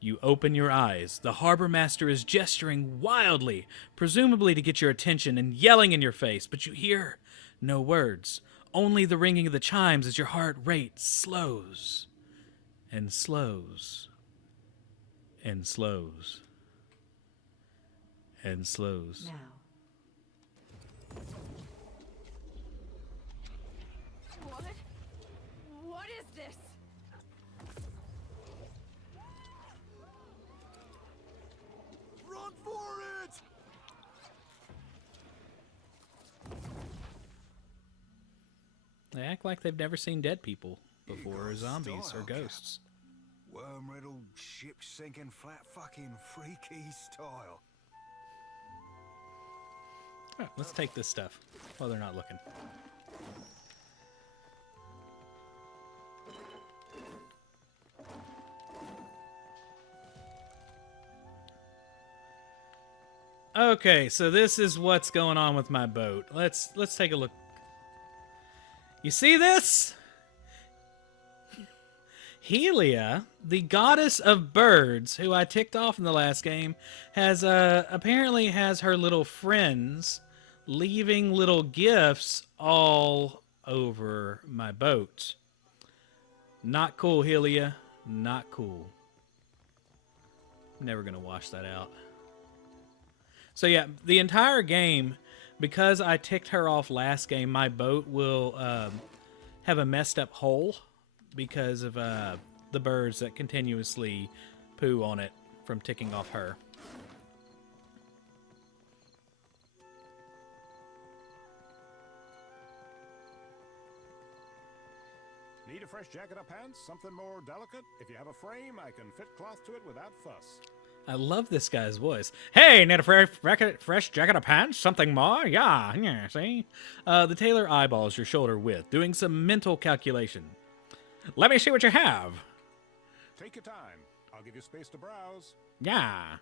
You open your eyes. The harbor master is gesturing wildly, presumably to get your attention and yelling in your face, but you hear no words. Only the ringing of the chimes as your heart rate slows and slows and slows and slows. Now. What is this? Run for it! They act like they've never seen dead people before, or zombies, or ghosts. Worm-riddled, ship-sinking, flat-fucking, freaky style. Alright, let's take this stuff while they're not looking. Okay, so this is what's going on with my boat. Let's take a look. You see this? Helia, the goddess of birds, who I ticked off in the last game, has apparently has her little friends leaving little gifts all over my boat. Not cool, Helia. Not cool. Never gonna wash that out. So yeah, the entire game, because I ticked her off last game, my boat will have a messed up hull because of the birds that continuously poo on it from ticking off her. Need a fresh jacket or pants? Something more delicate? If you have a frame, I can fit cloth to it without fuss. I love this guy's voice. Hey, need a fresh jacket or pants? Something more? Yeah, see? The tailor eyeballs your shoulder width, doing some mental calculation. Let me see what you have. Take your time. I'll give you space to browse. Yeah.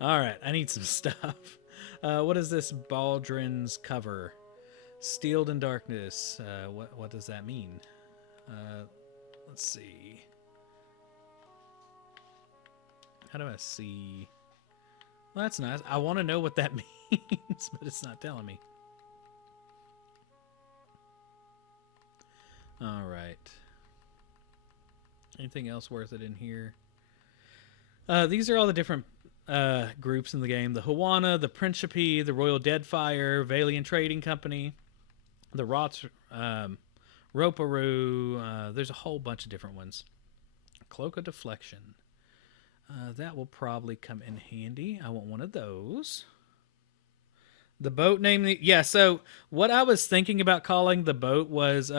All right, I need some stuff. What is this Baldrin's cover? Steeled in darkness. What does that mean? Let's see. How do I see? Well, that's nice. I want to know what that means, but it's not telling me. All right. Anything else worth it in here? These are all the different groups in the game. The Hawana, the Principe, the Royal Deadfire, Valiant Trading Company, the Roparoo. There's a whole bunch of different ones. Cloak of Deflection. That will probably come in handy. I want one of those. The boat name... Yeah, so what I was thinking about calling the boat was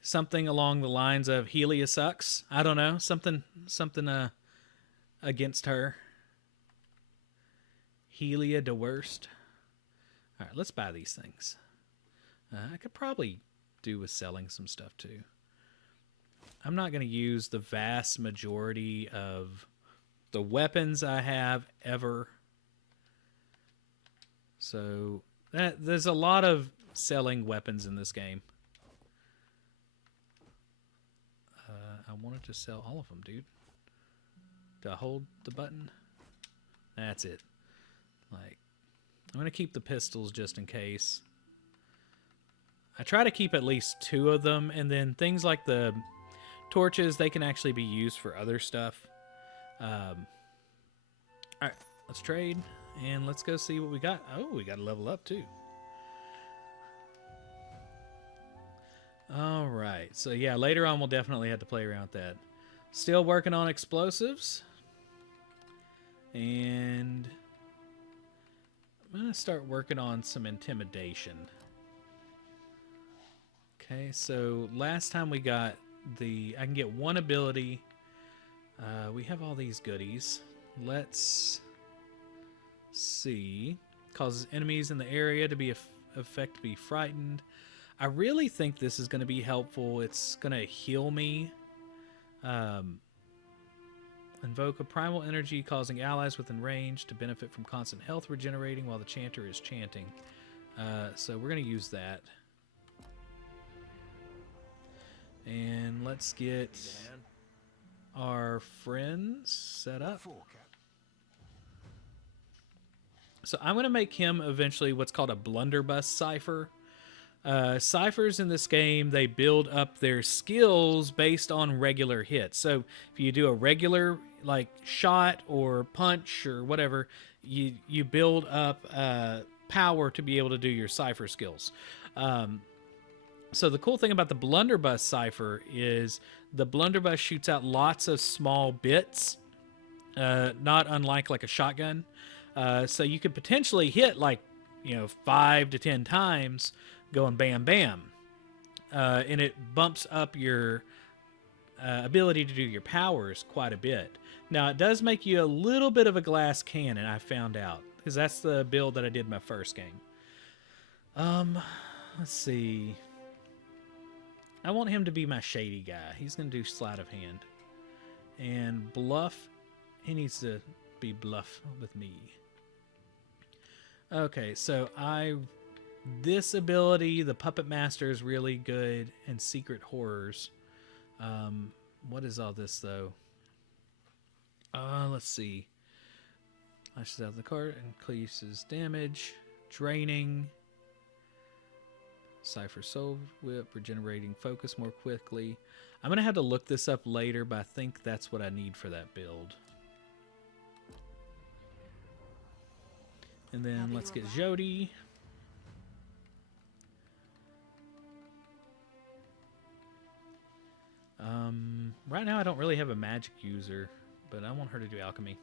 something along the lines of Helia sucks. I don't know. Something against her. Helia the worst. All right, let's buy these things. I could probably do with selling some stuff too. I'm not going to use the vast majority of the weapons I have ever. So there's a lot of selling weapons in this game. I wanted to sell all of them, dude. Do I hold the button? That's it. Like, I'm going to keep the pistols just in case. I try to keep at least 2 of them, and then things like the torches, they can actually be used for other stuff. Alright, let's trade, and let's go see what we got. Oh, we got to level up, too. Alright, so yeah, later on we'll definitely have to play around with that. Still working on explosives. And I'm going to start working on some intimidation. Okay, so last time we got I can get 1 ability. We have all these goodies. Let's see. Causes enemies in the area to be frightened. I really think this is going to be helpful. It's going to heal me. Invoke a primal energy causing allies within range to benefit from constant health regenerating while the chanter is chanting. So we're going to use that. And let's get our friends set up. So I'm going to make him eventually what's called a blunderbuss cipher. Ciphers in this game, they build up their skills based on regular hits. So if you do a regular like shot or punch or whatever, you build up power to be able to do your cipher skills. So the cool thing about the blunderbuss cipher is the blunderbuss shoots out lots of small bits, not unlike like a shotgun. So you could potentially hit like 5 to 10 times going bam bam, and it bumps up your ability to do your powers quite a bit. Now it does make you a little bit of a glass cannon, I found out, because that's the build that I did my first game. Let's see. I want him to be my shady guy. He's going to do sleight of hand. And bluff, he needs to be bluff with me. Okay, so this ability, the Puppet Master, is really good, and Secret Horrors. What is all this, though? Let's see. Lashes out the card, increases damage, draining, Cipher Soul Whip, regenerating focus more quickly. I'm going to have to look this up later, but I think that's what I need for that build. And then let's get Jody. Right now I don't really have a magic user, but I want her to do alchemy.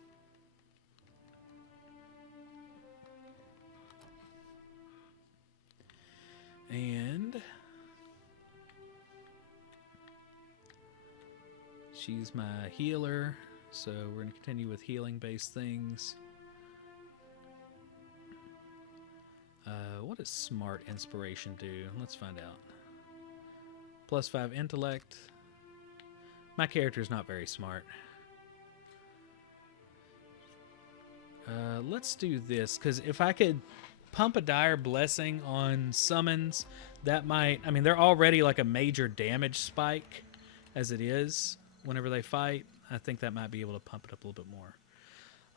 And she's my healer, so we're going to continue with healing-based things. What does Smart Inspiration do? Let's find out. +5 intellect. My character's not very smart. Let's do this, because if I could pump a Dire Blessing on summons, that might... I mean, they're already like a major damage spike as it is whenever they fight. I think that might be able to pump it up a little bit more.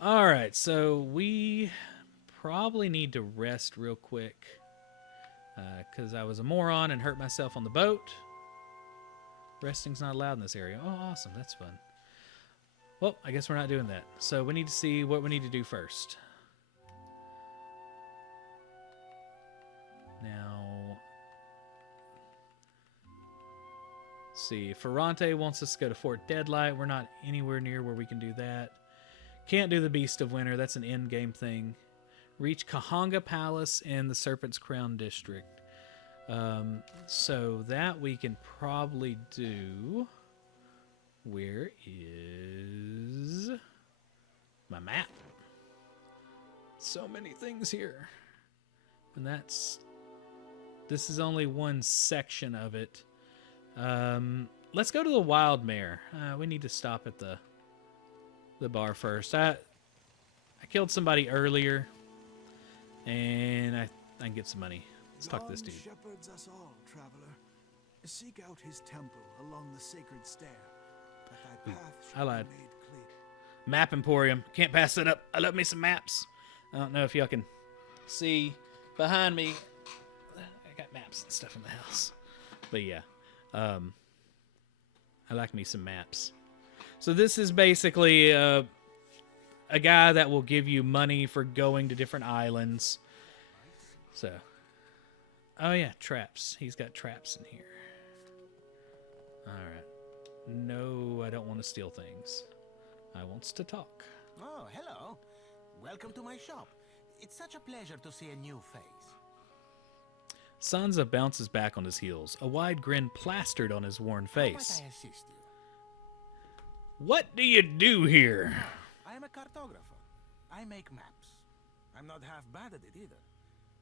Alright, so we probably need to rest real quick, because I was a moron and hurt myself on the boat. Resting's not allowed in this area. Oh, awesome. That's fun. Well, I guess we're not doing that. So we need to see what we need to do first. Now, let's see. Ferrante wants us to go to Fort Deadlight. We're not anywhere near where we can do that. Can't do the Beast of Winter. That's an end-game thing. Reach Kahanga Palace in the Serpent's Crown District. So that we can probably do. Where is my map? So many things here. And this is only one section of it. Let's go to the Wild Mare. We need to stop at the bar first. I killed somebody earlier, and I can get some money. Let's talk to this dude. Shepherds us all, traveler. Seek out his temple along the sacred stair. That thy path I lied. be made clear. Map Emporium. Can't pass that up. I love me some maps. I don't know if y'all can see behind me. I got maps and stuff in the house. But yeah. I like me some maps. So this is basically a guy that will give you money for going to different islands. So... Oh, yeah, traps. He's got traps in here. Alright. No, I don't want to steal things. I wants to talk. Oh, hello. Welcome to my shop. It's such a pleasure to see a new face. Sansa bounces back on his heels, a wide grin plastered on his worn face. How might I assist you? What do you do here? I am a cartographer. I make maps. I'm not half bad at it either.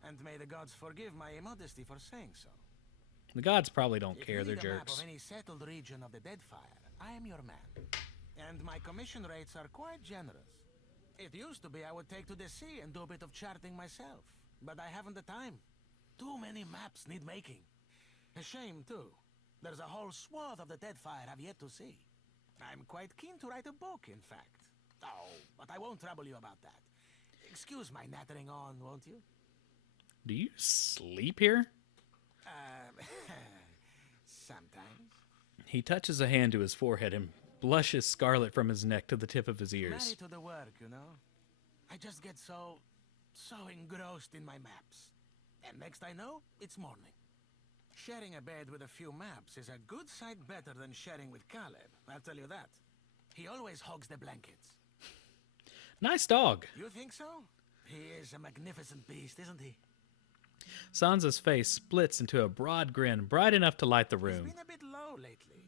And may the gods forgive my immodesty for saying so. The gods probably don't care, they're If you need a map jerks. of any settled region of the Deadfire, I am your man. And my commission rates are quite generous. It used to be I would take to the sea and do a bit of charting myself. But I haven't the time. Too many maps need making. A shame, too. There's a whole swath of the Deadfire I've yet to see. I'm quite keen to write a book, in fact. Oh, but I won't trouble you about that. Excuse my nattering on, won't you? Do you sleep here? Sometimes. He touches a hand to his forehead and blushes scarlet from his neck to the tip of his ears. Married to the work, you know? I just get so engrossed in my maps. And next I know, it's morning. Sharing a bed with a few maps is a good sight better than sharing with Caleb, I'll tell you that. He always hogs the blankets. Nice dog. You think so? He is a magnificent beast, isn't he? Sansa's face splits into a broad grin, bright enough to light the He's room. been a bit low lately.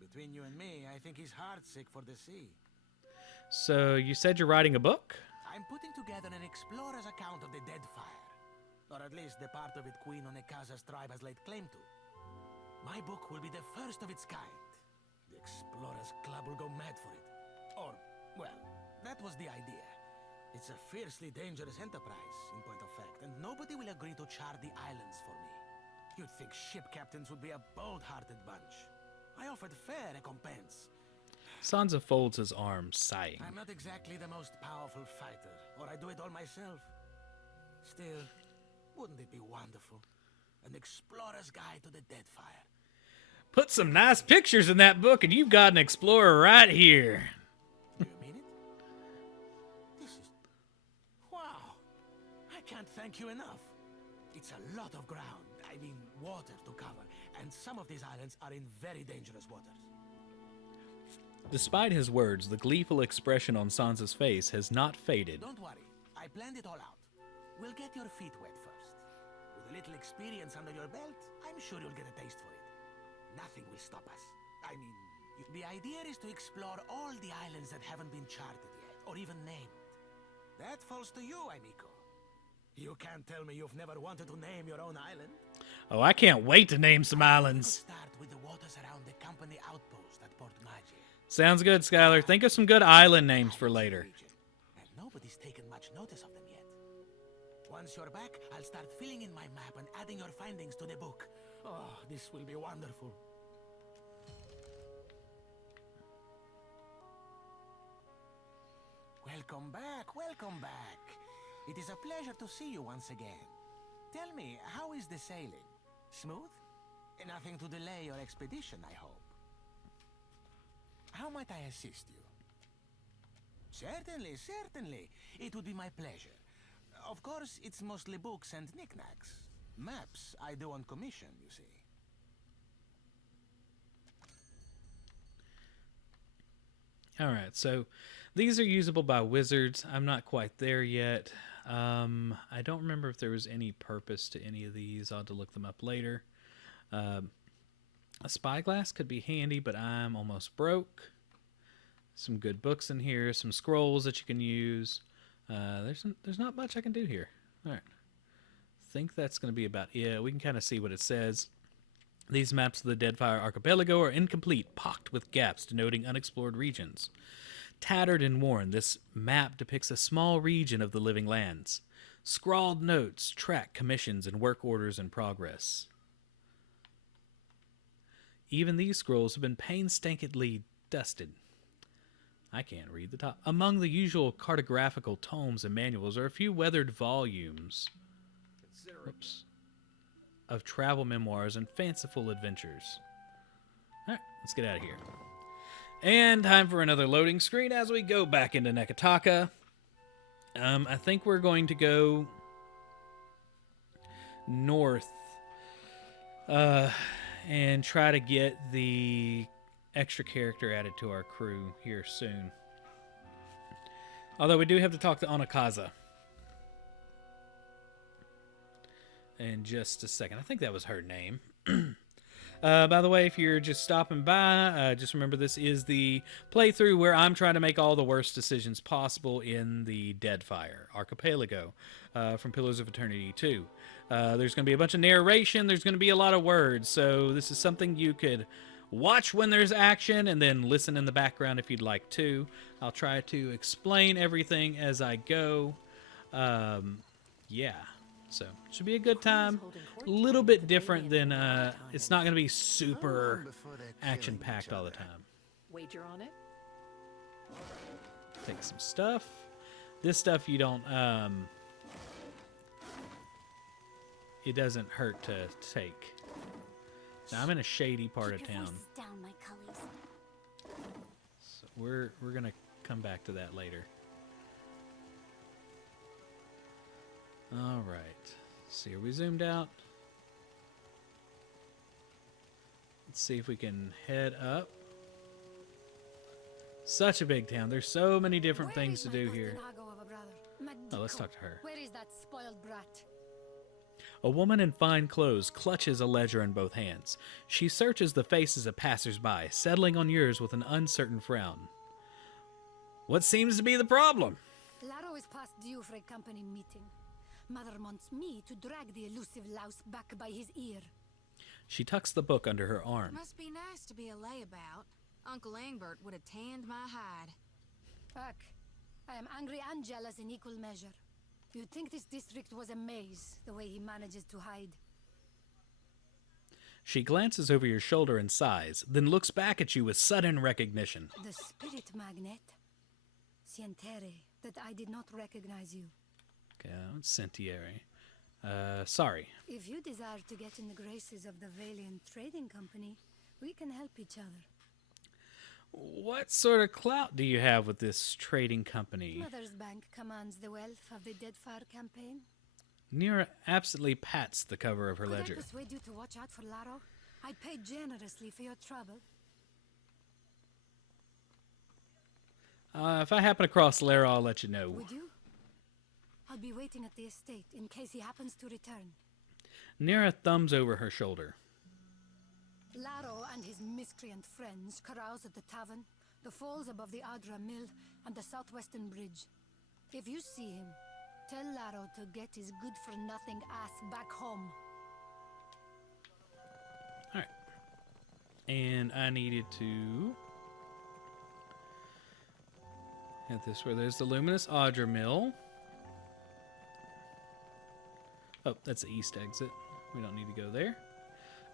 Between you and me, I think he's heartsick for the sea. So, you said you're writing a book? I'm putting together an explorer's account of the Deadfire. Or at least the part of it Queen Onekaza's tribe has laid claim to. My book will be the first of its kind. The Explorers Club will go mad for it. Or, well, that was the idea. It's a fiercely dangerous enterprise, in point of fact, and nobody will agree to chart the islands for me. You'd think ship captains would be a bold-hearted bunch. I offered fair recompense. Sansa folds his arms, sighing. I'm not exactly the most powerful fighter, or I do it all myself. Still, wouldn't it be wonderful? An explorer's guide to the Deadfire. Put some nice pictures in that book, and you've got an explorer right here. Do you mean it? This is... Wow! I can't thank you enough. It's a lot of ground, I mean water to cover, and some of these islands are in very dangerous waters. Despite his words, the gleeful expression on Sansa's face has not faded. Don't worry, I planned it all out. We'll get your feet wet first. With a little experience under your belt, I'm sure you'll get a taste for it. Nothing will stop us. I mean, the idea is to explore all the islands that haven't been charted yet, or even named. That falls to you, amico. You can't tell me you've never wanted to name your own island. Oh, I can't wait to name some islands. Start with the waters around the company outpost at Port Magi. Sounds good, Skylar. Think of some good island names for later. And nobody's taken much notice of them yet. Once you're back, I'll start filling in my map and adding your findings to the book. Oh, this will be wonderful. Welcome back, welcome back. It is a pleasure to see you once again. Tell me, how is the sailing? Smooth? Nothing to delay your expedition, I hope. How might I assist you? Certainly, certainly. It would be my pleasure. Of course, it's mostly books and knickknacks. Maps I do on commission, you see. Alright, so these are usable by wizards. I'm not quite there yet. I don't remember if there was any purpose to any of these. I'll have to look them up later. A spyglass could be handy, but I'm almost broke. Some good books in here, some scrolls that you can use. There's not much I can do here. All right. I think that's going to be about it. We can kind of see what it says. These maps of the Deadfire Archipelago are incomplete, pocked with gaps denoting unexplored regions. Tattered and worn, this map depicts a small region of the living lands. Scrawled notes track commissions and work orders in progress. Even these scrolls have been painstakingly dusted. I can't read the top. Among the usual cartographical tomes and manuals are a few weathered volumes of travel memoirs and fanciful adventures. All right, let's get out of here. And time for another loading screen as we go back into Neketaka. I think we're going to go north and try to get the extra character added to our crew here soon. Although we do have to talk to Onakaza in just a second. I think that was her name. By the way, if you're just stopping by, just remember this is the playthrough where I'm trying to make all the worst decisions possible in the Deadfire Archipelago from Pillars of Eternity 2. There's going to be a bunch of narration. There's going to be a lot of words. So this is something you could watch when there's action and then listen in the background if you'd like to. I'll try to explain everything as I go. Yeah. So, it should be a good time. A little bit different than, it's not going to be super action-packed all the time. Wager on it? Take some stuff. This stuff you don't, it doesn't hurt to take. Now, I'm in a shady part of town. So we're going to come back to that later. All right. See, are we zoomed out? Let's see if we can head up. Such a big town. There's so many different things to do here. Oh, let's talk to her. Where is that spoiled brat? A woman in fine clothes clutches a ledger in both hands. She searches the faces of passers-by, settling on yours with an uncertain frown. What seems to be the problem? Laro is past due for a company meeting. Mother wants me to drag the elusive louse back by his ear. She tucks the book under her arm. Must be nice to be a layabout. Uncle Angbert would have tanned my hide. Fuck. I am angry and jealous in equal measure. You'd think this district was a maze, the way he manages to hide. She glances over your shoulder and sighs, then looks back at you with sudden recognition. The spirit magnet. Sientere, that I did not recognize you. Okay, Sentieri. Sorry. If you desire to get in the graces of the Valiant Trading Company, we can help each other. What sort of clout do you have with this trading company? Mother's Bank commands the wealth of the Deadfire campaign. Nira absently pats the cover of her ledger. Could I persuade you to watch out for Laro? I paid generously for your trouble. If I happen across Laro, I'll let you know. Would you? I'll be waiting at the estate in case he happens to return. Nira thumbs over her shoulder. Laro and his miscreant friends carouse at the tavern, the falls above the Adra Mill, and the southwestern bridge. If you see him, tell Laro to get his good-for-nothing ass back home. Alright. And I needed to hit this where there's the luminous Adra Mill. Oh, that's the east exit. We don't need to go there.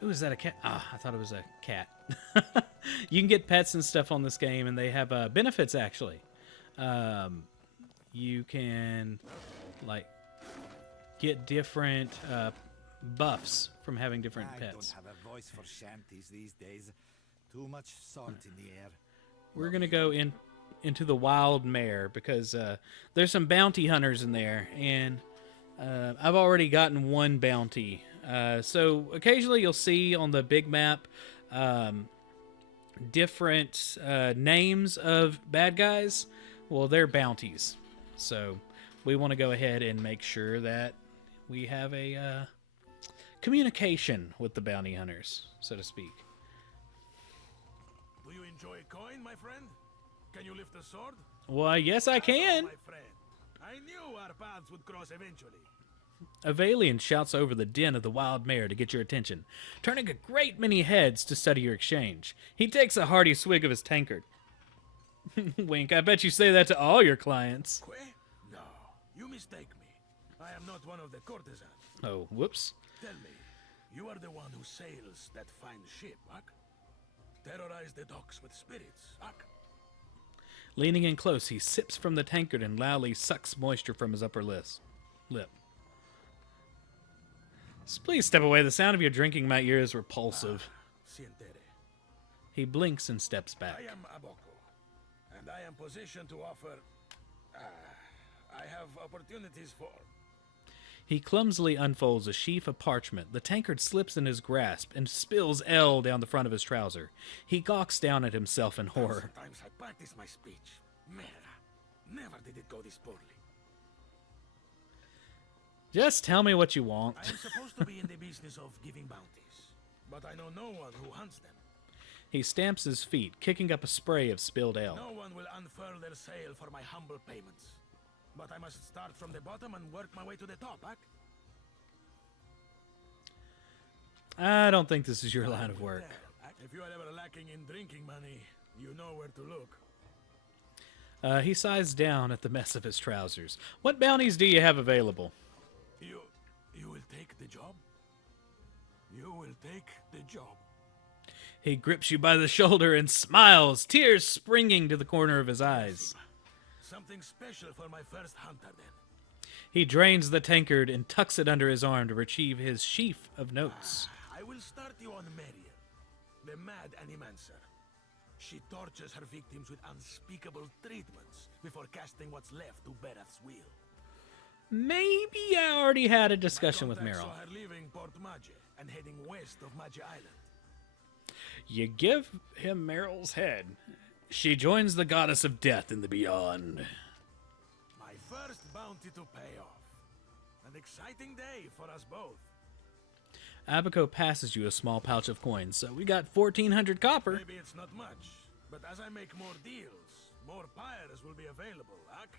Ooh, is that a cat? Ah, I thought it was a cat. You can get pets and stuff on this game, and they have benefits, actually. You can, like, get different buffs from having different pets. I don't have a voice for shanties these days. Too much salt in the air. We're going to go into the Wild Mare, because there's some bounty hunters in there, and I've already gotten one bounty. So occasionally you'll see on the big map different names of bad guys. Well, they're bounties. So we want to go ahead and make sure that we have a communication with the bounty hunters, so to speak. Do you enjoy coin, my friend? Can you lift a sword? Well, yes, I can. My friend. I knew our paths would cross eventually. A Valiant shouts over the din of the Wild Mare to get your attention, turning a great many heads to study your exchange. He takes a hearty swig of his tankard. Wink, I bet you say that to all your clients. No, you mistake me. I am not one of the courtesans. Oh, whoops. Tell me, you are the one who sails that fine ship, Huck? Terrorize the docks with spirits, Huck? Leaning in close, he sips from the tankard and loudly sucks moisture from his upper lip. Please step away. The sound of your drinking in my ear is repulsive. Sientere. He blinks and steps back. I am Aboko, and I am positioned to offer... I have opportunities for... He clumsily unfolds a sheaf of parchment. The tankard slips in his grasp and spills L down the front of his trouser. He gawks down at himself in horror. Sometimes I practice my speech. Merda. Never did it go this poorly. Just tell me what you want. I am supposed to be in the business of giving bounties, but I know no one who hunts them. He stamps his feet, kicking up a spray of spilled ale. No one will unfurl their sail for my humble payments. But I must start from the bottom and work my way to the top, Huck. I don't think this is your line of work. If you are ever lacking in drinking money, you know where to look. He sighs down at the mess of his trousers. What bounties do you have available? You will take the job? You will take the job. He grips you by the shoulder and smiles, tears springing to the corner of his eyes. Something special for my first hunter, then. He drains the tankard and tucks it under his arm to retrieve his sheaf of notes. I will start you on Marian, the mad animancer. She tortures her victims with unspeakable treatments before casting what's left to Berath's will. Maybe I already had a discussion with Meryl. Saw her leaving Port Maje and heading west of Maje Island. You give him Meryl's head. She joins the goddess of death in the beyond. My first bounty to pay off. An exciting day for us both. Abaco passes you a small pouch of coins, so we got 1,400 copper. Maybe it's not much, but as I make more deals, more pyres will be available, Huck.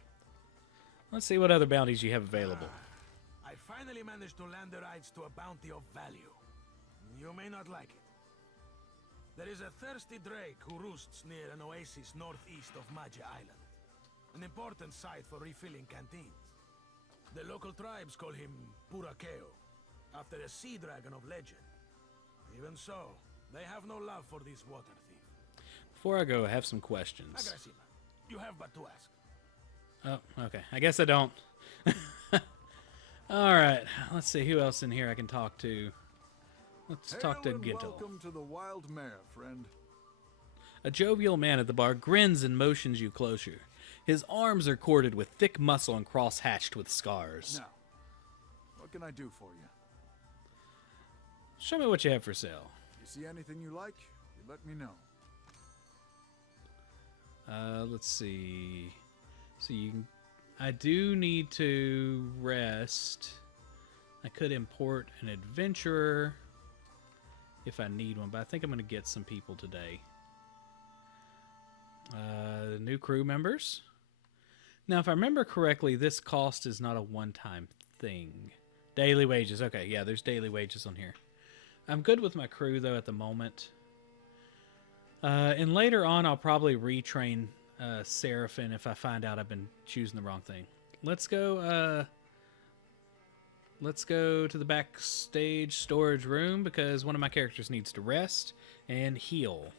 Let's see what other bounties you have available. I finally managed to land the rights to a bounty of value. You may not like it. There is a thirsty drake who roosts near an oasis northeast of Maja Island. An important site for refilling canteens. The local tribes call him Purakeo, after a sea dragon of legend. Even so, they have no love for this water thief. Before I go, I have some questions. Agrasima, you have but to ask. Oh, okay. I guess I don't. Alright, let's see who else in here I can talk to. Let's talk to Gittel. Welcome to the Wild Mare, friend. A jovial man at the bar grins and motions you closer. His arms are corded with thick muscle and cross-hatched with scars. Now, what can I do for you? Show me what you have for sale. You see anything you like, you let me know. Let's see. So you can... I do need to rest. I could import an adventurer if I need one, but I think I'm going to get some people today. New crew members. Now, if I remember correctly, this cost is not a one-time thing. Daily wages. Okay, yeah, there's daily wages on here. I'm good with my crew, though, at the moment. And later on, I'll probably retrain Seraphim if I find out I've been choosing the wrong thing. Let's go to the backstage storage room because one of my characters needs to rest and heal.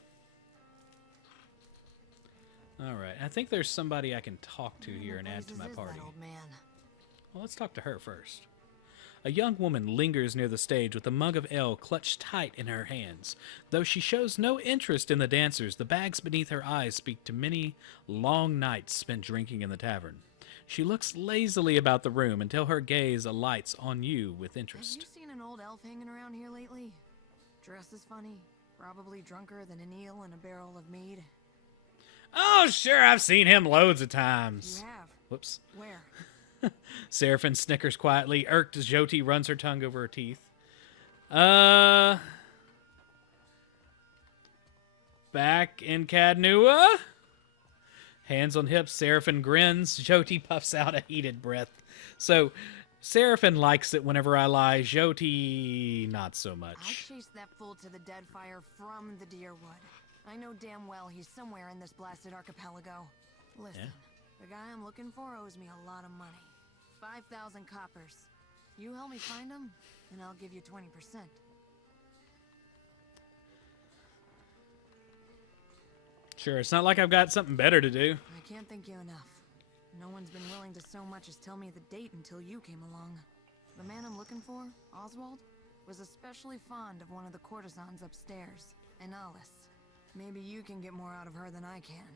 Alright, I think there's somebody I can talk to here and add to my party. Well, let's talk to her first. A young woman lingers near the stage with a mug of ale clutched tight in her hands. Though she shows no interest in the dancers, the bags beneath her eyes speak to many long nights spent drinking in the tavern. She looks lazily about the room until her gaze alights on you with interest. Have you seen an old elf hanging around here lately? Dressed as funny, probably drunker than an eel in a barrel of mead. Oh, sure, I've seen him loads of times. You have? Whoops. Where? Seraphim snickers quietly, irked as Jyoti runs her tongue over her teeth. Back in Cadnua? Hands on hips, Seraphim grins. Jyoti puffs out a heated breath. So, Seraphim likes it whenever I lie. Jyoti, not so much. I chased that fool to the Deadfire from the Deerwood. I know damn well he's somewhere in this blasted archipelago. Listen, the guy I'm looking for owes me a lot of money. 5,000 coppers. You help me find him, and I'll give you 20%. Sure, it's not like I've got something better to do. I can't thank you enough. No one's been willing to so much as tell me the date until you came along. The man I'm looking for, Oswald, was especially fond of one of the courtesans upstairs, Analis. Maybe you can get more out of her than I can.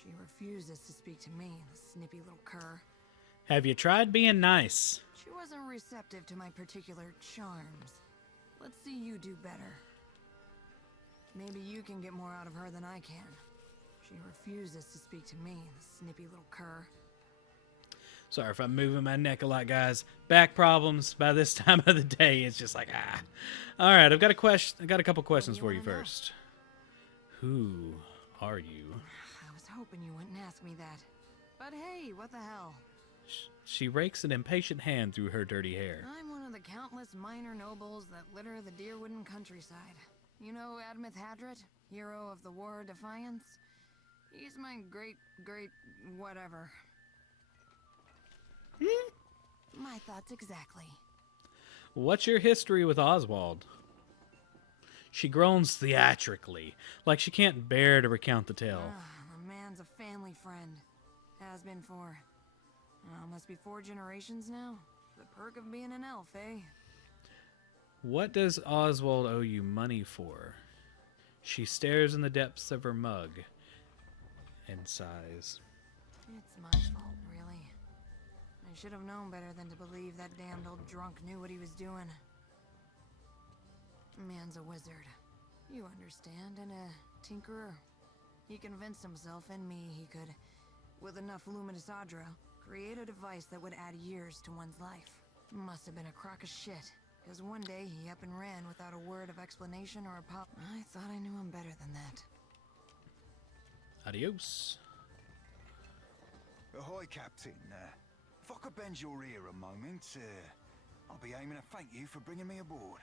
She refuses to speak to me, the snippy little cur. Have you tried being nice? She wasn't receptive to my particular charms. Let's see you do better. Maybe you can get more out of her than I can. She refuses to speak to me, the snippy little cur. Sorry if I'm moving my neck a lot, guys. Back problems by this time of the day. It's just like, ah. All right, I've got a question. I got a couple questions for you first. Who are you? I was hoping you wouldn't ask me that. But hey, what the hell? She rakes an impatient hand through her dirty hair. I'm one of the countless minor nobles that litter the Deerwooden countryside. You know Admeth Hadret, hero of the War of Defiance? He's my great whatever. My thoughts exactly. What's your history with Oswald? She groans theatrically, like she can't bear to recount the tale. The man's a family friend. Has been for... must be 4 generations now. The perk of being an elf, eh? What does Oswald owe you money for? She stares in the depths of her mug and sighs. It's my fault, really. I should have known better than to believe that damned old drunk knew what he was doing. Man's a wizard. You understand, and a tinkerer. He convinced himself and me he could, with enough luminous adra, create a device that would add years to one's life. Must have been a crock of shit, because one day he up and ran without a word of explanation or a pop. I thought I knew him better than that. Adios. Ahoy, Captain. If I could bend your ear a moment, I'll be aiming to thank you for bringing me aboard.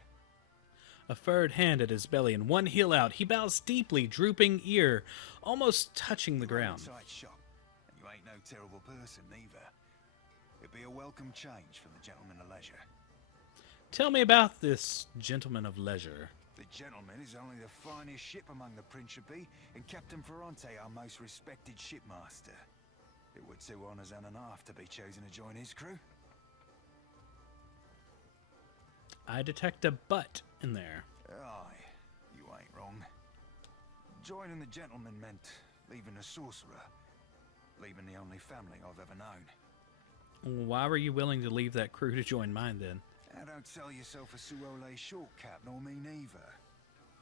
a furred hand at his belly and one heel out. He bows deeply, drooping ear, almost touching the ground. Tight shop, and you ain't no terrible person either. It'd be a welcome change from the gentleman of leisure. Tell me about this gentleman of leisure. The gentleman is only the finest ship among the Principi, and Captain Ferrante our most respected shipmaster. It would 2 honors and a half to be chosen to join his crew. I detect a butt in there. Aye, you ain't wrong. Joining the gentleman meant leaving the sorcerer, leaving the only family I've ever known. Why were you willing to leave that crew to join mine then? Don't sell yourself a Suole short cap, nor me neither.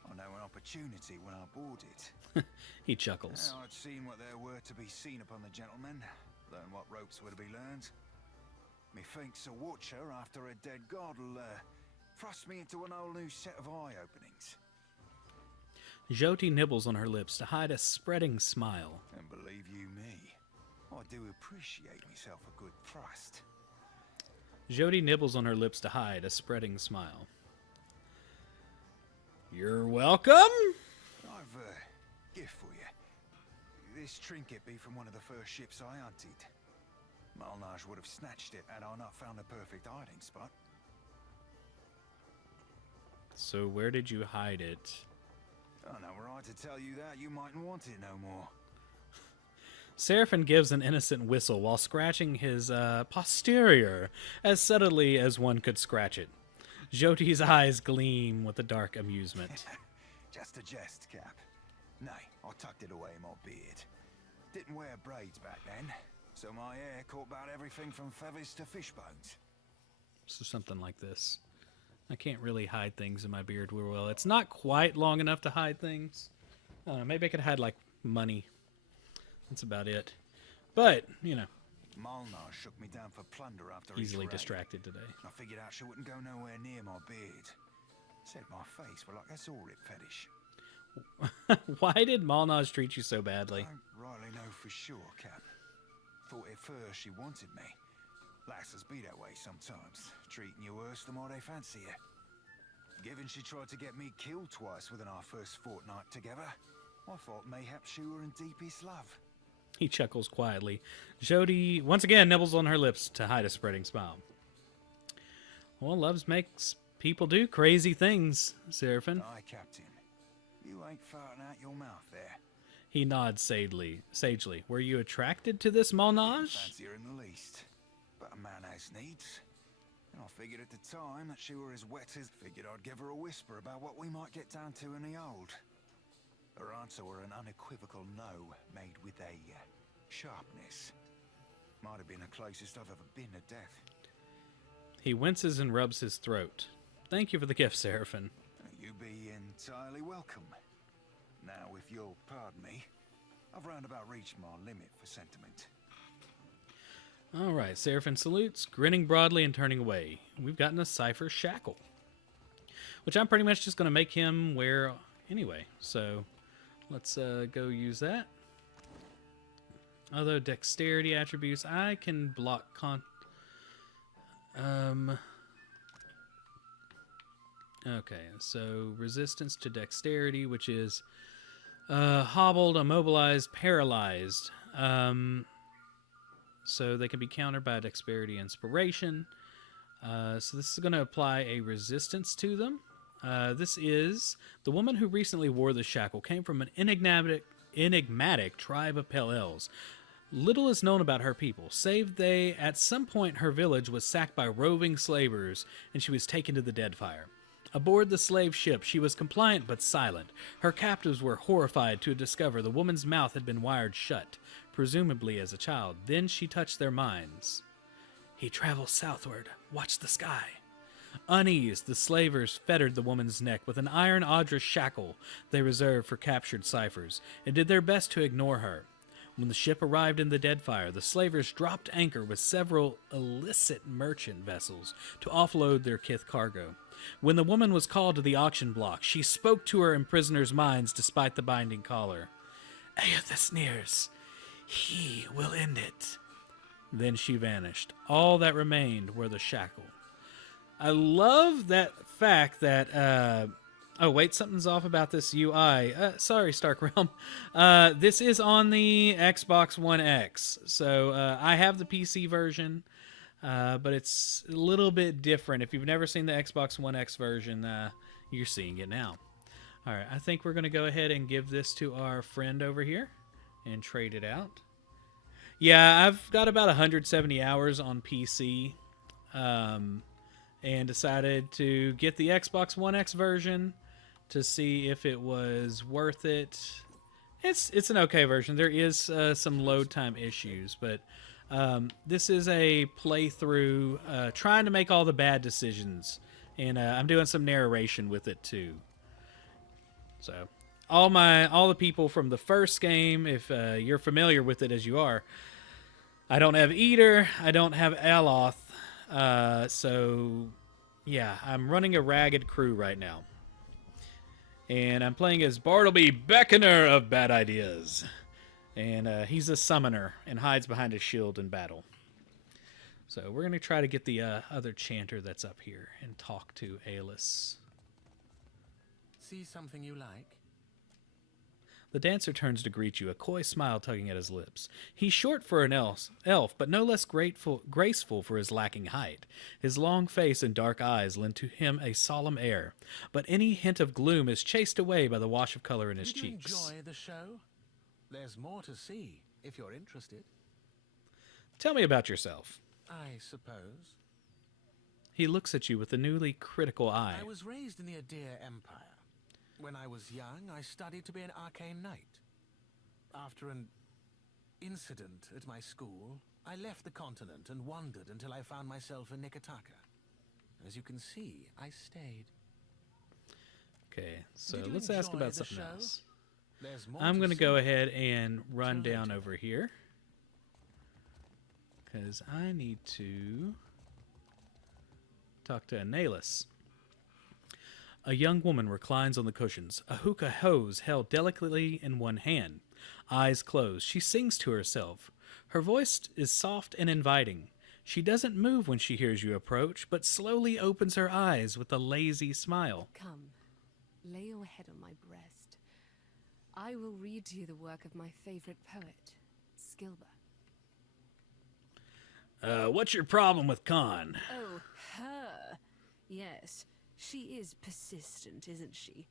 I know an opportunity when I bought it. He chuckles. I'd seen what there were to be seen upon the gentleman, learn what ropes were to be learned. Methinks a watcher after a dead god will thrust me into an whole new set of eye openings. Jyoti nibbles on her lips to hide a spreading smile. And believe you me, I do appreciate myself a good thrust. Jyoti nibbles on her lips to hide a spreading smile. You're welcome? I've a gift for you. This trinket be from one of the first ships I hunted. Malnage would have snatched it had I not found the perfect hiding spot. So where did you hide it? I know were I to tell you that, you mightn't want it no more. Seraphim gives an innocent whistle while scratching his posterior as subtly as one could scratch it. Jyoti's eyes gleam with a dark amusement. Just a jest, Cap. Nay, I tucked it away in my beard. Didn't wear braids back then, so my hair caught about everything from feathers to fish bones. So something like this. I can't really hide things in my beard real well. It's not quite long enough to hide things. I don't know, maybe I could hide, like, money. That's about it. But, you know. Malnar shook me down for plunder after easily each raid. distracted today. I figured out she wouldn't go nowhere near my beard. Said my face were like a saurip fetish. Why did Malnage treat you so badly? I don't rightly know for sure, Cap. Thought at first she wanted me. Lasses be that way sometimes, treating you worse the more they fancy you. Given she tried to get me killed twice within our first fortnight together, I thought mayhap she were in deepest love. He chuckles quietly. Jyoti once again nibbles on her lips to hide a spreading smile. Well, love makes people do crazy things, Seraphim. Aye, Captain. You ain't farting out your mouth there. He nods sagely. Were you attracted to this Malnage? Fancy her in the least. But a man has needs. And I figured at the time that she were as wet as... Figured I'd give her a whisper about what we might get down to in the old. Her answer were an unequivocal no, made with a sharpness. Might have been the closest I've ever been to death. He winces and rubs his throat. Thank you for the gift, Seraphim. You be entirely welcome. Now, if you'll pardon me, I've roundabout reached my limit for sentiment. All right, Seraphim salutes, grinning broadly and turning away. We've gotten a Cipher Shackle, which I'm pretty much just going to make him wear anyway. So let's go use that. Although dexterity attributes, I can block okay, so resistance to dexterity, which is hobbled, immobilized, paralyzed. So they can be countered by dexterity inspiration. So this is going to apply a resistance to them. This is the woman who recently wore the shackle came from an enigmatic tribe of Pale Elves. Little is known about her people, save they at some point her village was sacked by roving slavers and she was taken to the Deadfire. Aboard the slave ship, she was compliant but silent. Her captives were horrified to discover the woman's mouth had been wired shut, presumably as a child. Then she touched their minds. He travels southward. Watch the sky. Uneased, the slavers fettered the woman's neck with an iron Audra shackle they reserved for captured ciphers, and did their best to ignore her. When the ship arrived in the Deadfire, the slavers dropped anchor with several illicit merchant vessels to offload their kith cargo. When the woman was called to the auction block, she spoke to her imprisoners' minds despite the binding collar. Aether sneers. He will end it. Then she vanished. All that remained were the shackle. I love that fact that Oh, wait, something's off about this UI. Sorry, Stark Realm. This is on the Xbox One X. So I have the PC version, but it's a little bit different. If you've never seen the Xbox One X version, you're seeing it now. All right, I think we're going to go ahead and give this to our friend over here and trade it out. Yeah, I've got about 170 hours on PC and decided to get the Xbox One X version to see if it was worth it. It's an okay version. There is some load time issues, but this is a playthrough trying to make all the bad decisions, and I'm doing some narration with it too. So all the people from the first game, if you're familiar with it as you are, I don't have Eater, I don't have Aloth, so yeah, I'm running a ragged crew right now. And I'm playing as Bartleby Beckoner of Bad Ideas. And he's a summoner and hides behind a shield in battle. So we're going to try to get the other chanter that's up here and talk to Aelis. See something you like? The dancer turns to greet you, a coy smile tugging at his lips. He's short for an elf, but no less graceful for his lacking height. His long face and dark eyes lend to him a solemn air, but any hint of gloom is chased away by the wash of color in his cheeks. Did you enjoy the show? There's more to see, if you're interested. Tell me about yourself. I suppose. He looks at you with a newly critical eye. I was raised in the Adir Empire. When I was young, I studied to be an arcane knight. After an incident at my school, I left the continent and wandered until I found myself in Neketaka. As you can see, I stayed. Okay, so let's ask about something else. I'm going to go ahead and run down over here, because I need to talk to Aelis. A young woman reclines on the cushions, a hookah hose held delicately in one hand. Eyes closed, she sings to herself. Her voice is soft and inviting. She doesn't move when she hears you approach, but slowly opens her eyes with a lazy smile. Come, lay your head on my breast. I will read to you the work of my favorite poet, Skilber. What's your problem with Khan? Oh, her. Yes. She is persistent, isn't she?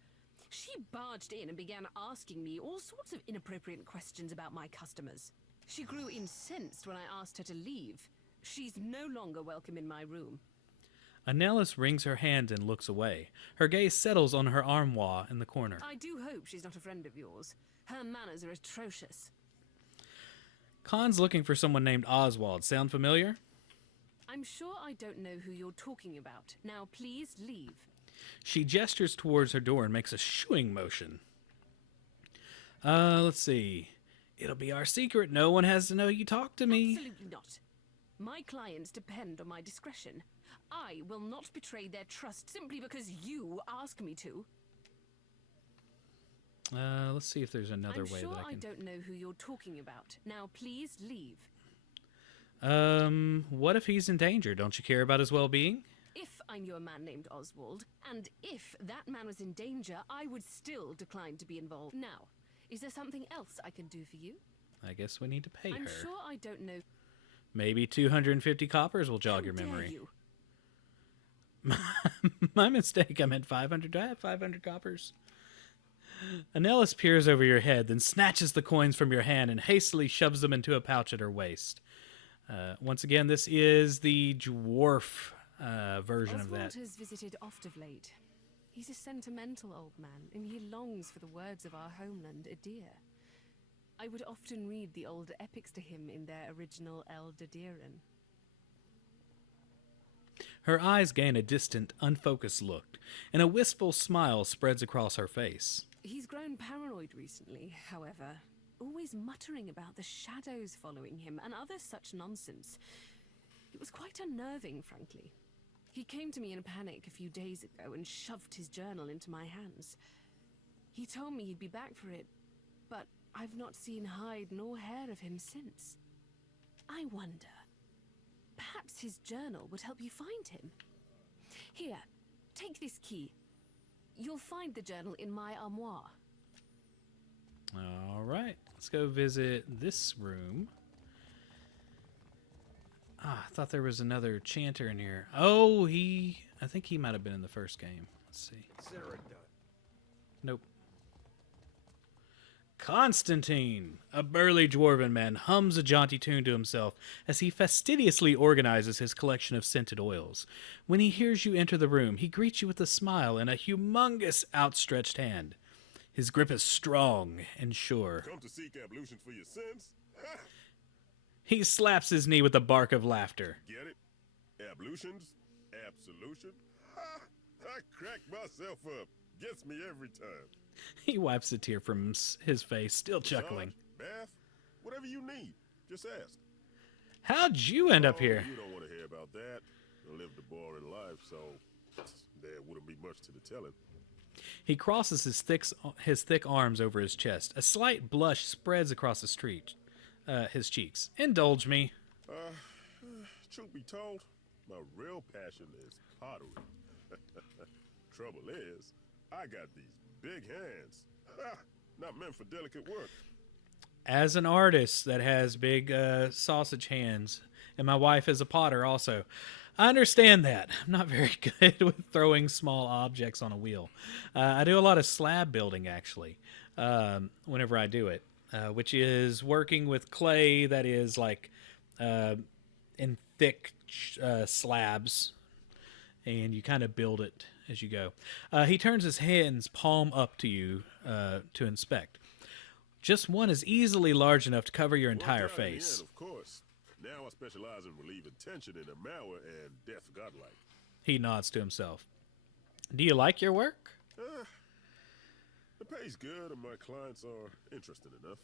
She barged in and began asking me all sorts of inappropriate questions about my customers. She grew incensed when I asked her to leave. She's no longer welcome in my room. Aelis wrings her hand and looks away. Her gaze settles on her armoire in the corner. I do hope she's not a friend of yours. Her manners are atrocious. Khan's looking for someone named Oswald. Sound familiar? I'm sure I don't know who you're talking about. Now, please leave. She gestures towards her door and makes a shooing motion. Let's see. It'll be our secret. No one has to know you talk to me. Absolutely not. My clients depend on my discretion. I will not betray their trust simply because you ask me to. Let's see if there's another way that I can... I'm sure I don't know who you're talking about. Now, please leave. What if he's in danger? Don't you care about his well-being? If I knew a man named Oswald, and if that man was in danger, I would still decline to be involved. Now, is there something else I can do for you? I guess we need to pay her. I'm sure I don't know. Maybe 250 coppers will jog your memory. My mistake. I meant 500. Do I have 500 coppers? Aelis peers over your head, then snatches the coins from your hand and hastily shoves them into a pouch at her waist. Once again, this is the dwarf version of that. Oswald has visited oft of late. He's a sentimental old man, and he longs for the words of our homeland, Adir. I would often read the old epics to him in their original Eldadiran. Her eyes gain a distant, unfocused look, and a wistful smile spreads across her face. He's grown paranoid recently, however, always muttering about the shadows following him and other such nonsense. It was quite unnerving, frankly. He came to me in a panic a few days ago and shoved his journal into my hands. He told me he'd be back for it, but I've not seen hide nor hair of him since. I wonder, perhaps his journal would help you find him. Here, take this key. You'll find the journal in my armoire. All right, let's go visit this room. Ah, I thought there was another chanter in here. Oh, I think he might have been in the first game. Let's see. Nope. Constantine, a burly dwarven man, hums a jaunty tune to himself as he fastidiously organizes his collection of scented oils. When he hears you enter the room, he greets you with a smile and a humongous outstretched hand. His grip is strong and sure. Come to seek ablutions for your sins? He slaps his knee with a bark of laughter. Get it? Ablutions? Absolution? Ha! I crack myself up. Gets me every time. He wipes a tear from his face, still chuckling. Bath? Whatever you need. Just ask. How'd you end up here? You don't want to hear about that. I lived a boring life, so there wouldn't be much to the telling. He crosses his thick arms over his chest. A slight blush spreads across his cheeks. Indulge me. Truth be told, my real passion is pottery. Trouble is, I got these big hands. Not meant for delicate work. As an artist that has big sausage hands, and my wife is a potter also, I understand that. I'm not very good with throwing small objects on a wheel. I do a lot of slab building, actually, whenever I do it, which is working with clay that is like in thick slabs, and you kind of build it as you go. He turns his hands palm up to you to inspect. Just one is easily large enough to cover your entire face. Of course. Now I specialize in relieving tension in a Mauer and death godlike. He nods to himself. Do you like your work? The pay's good and my clients are interested enough.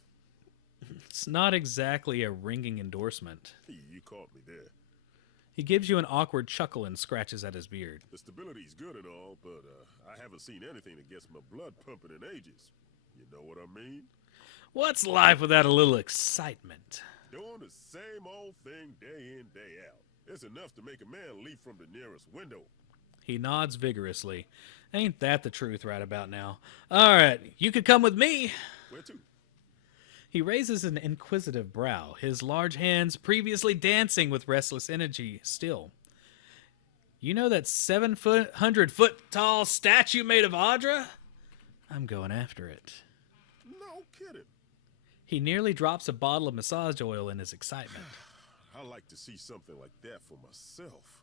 It's not exactly a ringing endorsement. You caught me there. He gives you an awkward chuckle and scratches at his beard. The stability's good and all, but I haven't seen anything that gets my blood pumping in ages. You know what I mean? What's life without a little excitement? Doing the same old thing day in, day out. It's enough to make a man leap from the nearest window. He nods vigorously. Ain't that the truth right about now? All right, you could come with me. Where to? He raises an inquisitive brow, his large hands previously dancing with restless energy still. You know that 700-foot tall statue made of Audra? I'm going after it. No kidding. He nearly drops a bottle of massage oil in his excitement. I like to see something like that for myself.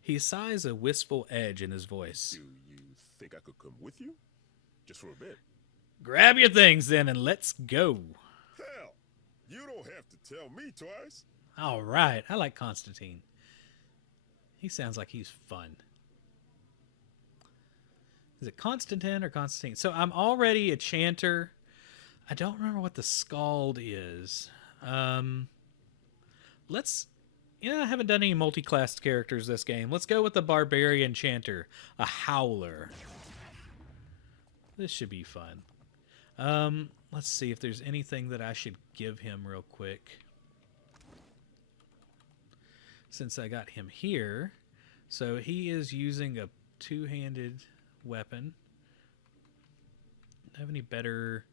He sighs a wistful edge in his voice. Do you think I could come with you? Just for a bit. Grab your things then and let's go. Hell, you don't have to tell me twice. All right, I like Constantine. He sounds like he's fun. Is it Constantine or Constantine? So I'm already a chanter. I don't remember what the Scald is. I haven't done any multi-class characters this game. Let's go with the Barbarian Chanter, a Howler. This should be fun. Let's see if there's anything that I should give him real quick. Since I got him here. So he is using a two-handed weapon. Have any better...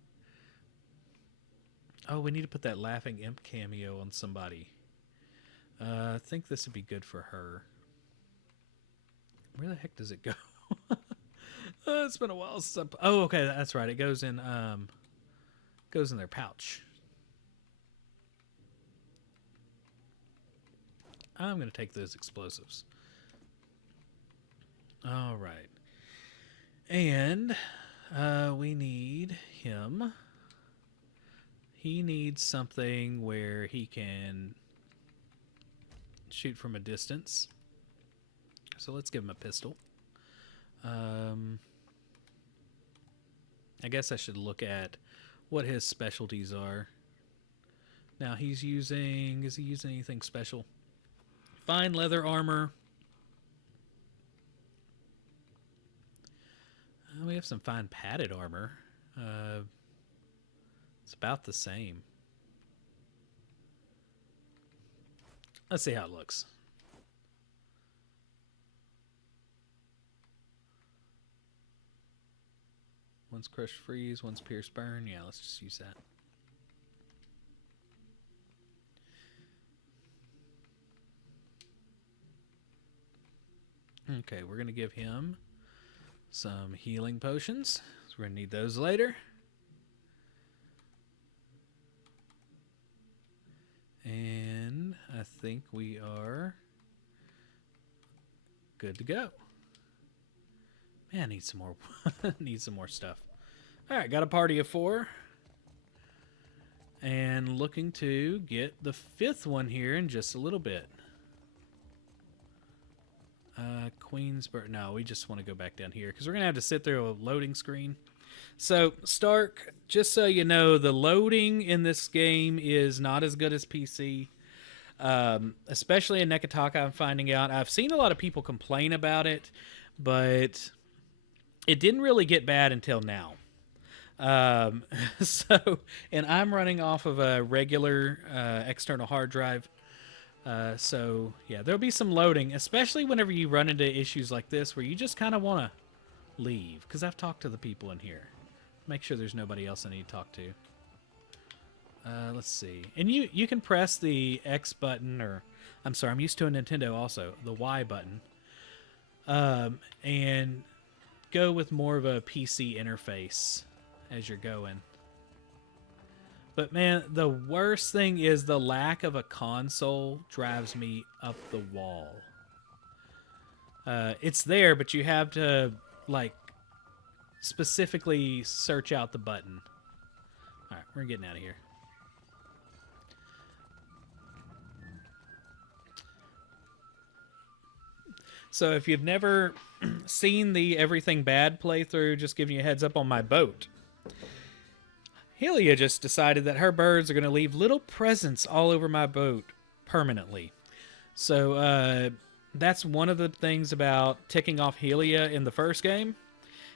Oh, we need to put that Laughing Imp cameo on somebody. I think this would be good for her. Where the heck does it go? It's been a while since Oh, okay, that's right. It goes in their pouch. I'm going to take those explosives. All right. And we need him. He needs something where he can shoot from a distance. So let's give him a pistol. I guess I should look at what his specialties are. Now is he using anything special? Fine leather armor. We have some fine padded armor. It's about the same. Let's see how it looks. One's Crush Freeze, one's Pierce Burn. Yeah, let's just use that. Okay, we're going to give him some healing potions. So we're going to need those later. And I think we are good to go. Man, I need some more need some more stuff. All right, got a party of 4. And looking to get the 5th one here in just a little bit. Queensburg. No, we just want to go back down here because we're going to have to sit through a loading screen. So, Stark, just so you know, the loading in this game is not as good as PC. Especially in Neketaka, I'm finding out. I've seen a lot of people complain about it, but it didn't really get bad until now. And I'm running off of a regular external hard drive. So, yeah, there'll be some loading, especially whenever you run into issues like this where you just kind of want to leave. Because I've talked to the people in here. Make sure there's nobody else I need to talk to. Let's see. And you can press the X button, or I'm sorry, I'm used to a Nintendo also, the Y button. And go with more of a PC interface as you're going. But man, the worst thing is the lack of a console drives me up the wall. It's there, but you have to, like, specifically search out the button. Alright, we're getting out of here. So if you've never seen the Everything Bad playthrough, just giving you a heads up on my boat. Helia just decided that her birds are going to leave little presents all over my boat permanently. So that's one of the things about ticking off Helia in the first game,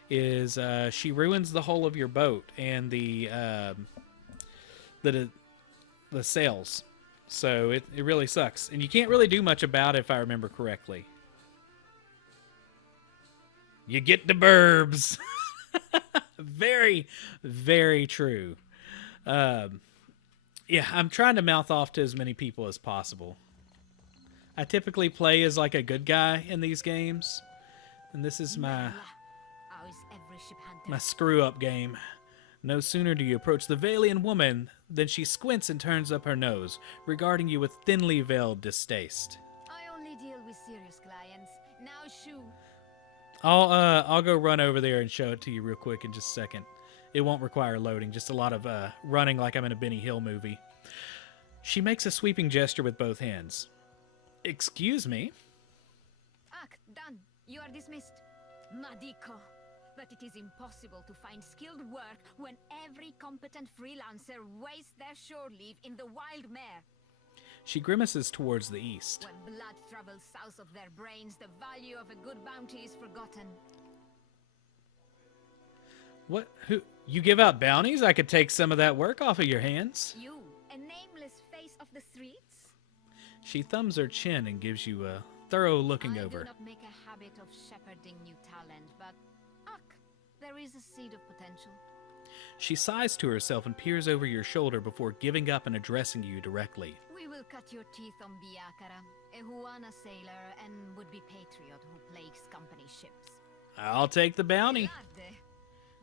is she ruins the hull of your boat and the sails. So it really sucks. And you can't really do much about it if I remember correctly. You get the burbs. Very, very true. Yeah, I'm trying to mouth off to as many people as possible. I typically play as like a good guy in these games. And this is my screw-up game. No sooner do you approach the Valian woman than she squints and turns up her nose, regarding you with thinly veiled distaste. I only deal with serious clients. Now shoo. I'll go run over there and show it to you real quick in just a second. It won't require loading, just a lot of running like I'm in a Benny Hill movie. She makes a sweeping gesture with both hands. Excuse me? Act done. You are dismissed. Madiko. But it is impossible to find skilled work when every competent freelancer wastes their shore leave in the wild mare. She grimaces towards the east. When blood travels south of their brains, the value of a good bounty is forgotten. What? Who? You give out bounties? I could take some of that work off of your hands. You, a nameless face of the streets? She thumbs her chin and gives you a thorough looking over. I do not make a habit of shepherding new talent, but there is a seed of potential. She sighs to herself and peers over your shoulder before giving up and addressing you directly. We will cut your teeth on Biakara, a Huana sailor and would-be patriot who plagues company ships. I'll take the bounty.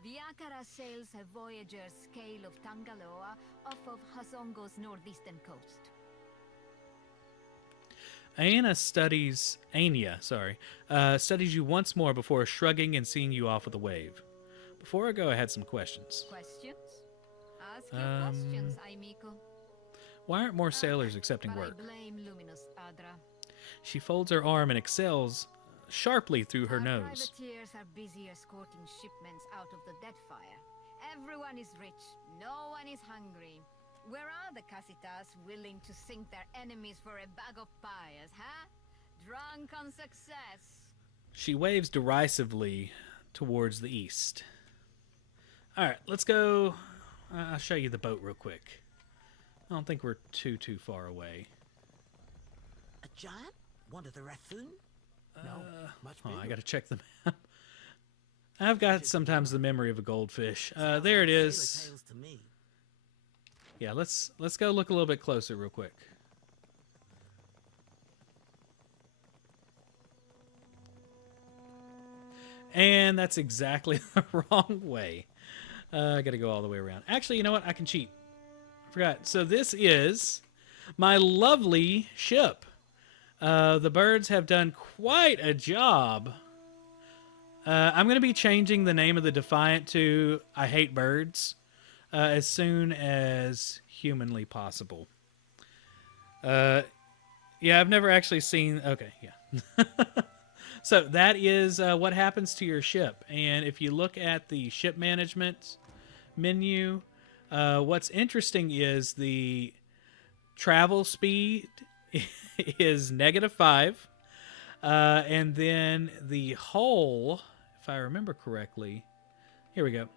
Biakara sails a voyager's scale of Tangaloa off of Hazongo's northeastern coast. Anya studies you once more before shrugging and seeing you off with a wave. Before I go, I had some questions. Questions? Ask your questions, Aimiko. Why aren't more sailors accepting work? I blame Luminous Adra. She folds her arm and exhales sharply through her nose. Privateers are busy escorting shipments out of the Deadfire. Everyone is rich, no one is hungry. Where are the Casitas willing to sink their enemies for a bag of pyres, huh? Drunk on success. She waves derisively towards the east. Alright, let's go. I'll show you the boat real quick. I don't think we're too far away. A giant? One of the Rathun? No, much bigger. I gotta check the map. I've got sometimes the memory of a goldfish. There it is. Yeah, let's go look a little bit closer real quick. And that's exactly the wrong way. I gotta go all the way around. Actually, you know what? I can cheat. I forgot. So this is my lovely ship. The birds have done quite a job. I'm going to be changing the name of the Defiant to I Hate Birds as soon as humanly possible. Yeah, I've never actually seen... Okay, yeah. So that is what happens to your ship. And if you look at the ship management menu, what's interesting is the travel speed is -5. And then the hull, if I remember correctly, here we go.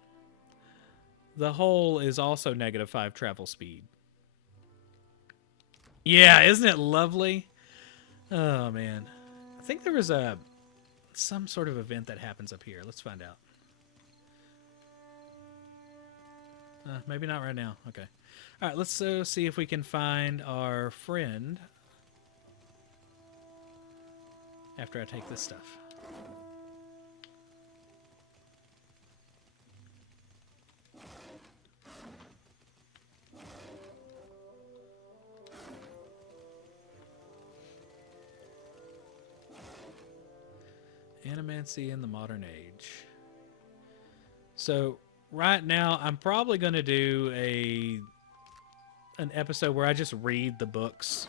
The hull is also -5 travel speed. Yeah, isn't it lovely? Oh, man. I think there was some sort of event that happens up here. Let's find out. Maybe not right now. Okay. All right, let's see if we can find our friend after I take this stuff. Animancy in the modern age. So right now I'm probably going to do an episode where I just read the books,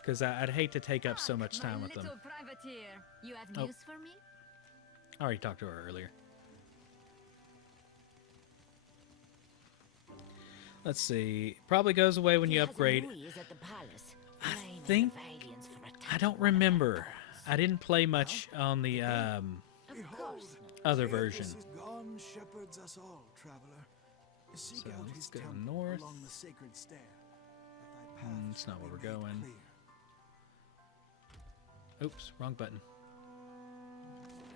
because I'd hate to take up so much time with them. Privateer, you have Oh. news for me? I already talked to her earlier. Let's see. Probably goes away when you upgrade. I think... I don't remember. I didn't play much on the other version. Is gone, shepherds us all, traveler. Seek So out let's his go temple north. along the sacred stair, that thy path That's not shall where be we're made going. clear. Oops, wrong button.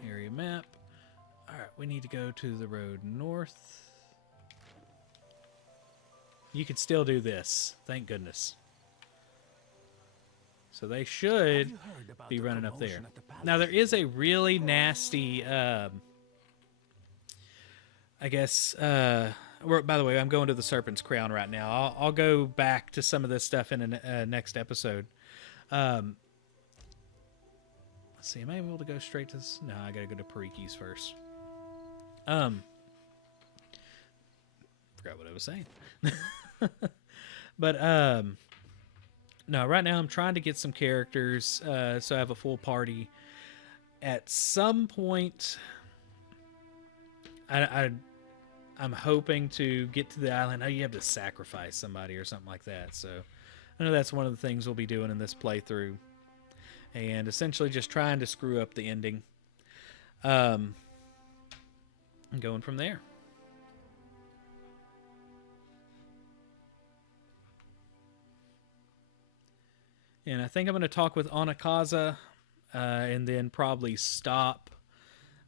Area map. Alright, we need to go to the road north. You could still do this. Thank goodness. So they should be running up there. Now, there is a really nasty, I guess, by the way, I'm going to the Serpent's Crown right now. I'll go back to some of this stuff in a next episode. Let's see, am I able to go straight to this? No, I gotta go to Pariki's first. Forgot what I was saying. But, no, right now I'm trying to get some characters, so I have a full party. At some point, I'm hoping to get to the island. Oh, you have to sacrifice somebody or something like that. So I know that's one of the things we'll be doing in this playthrough. And essentially just trying to screw up the ending. And going from there. And I think I'm going to talk with Anakaza and then probably stop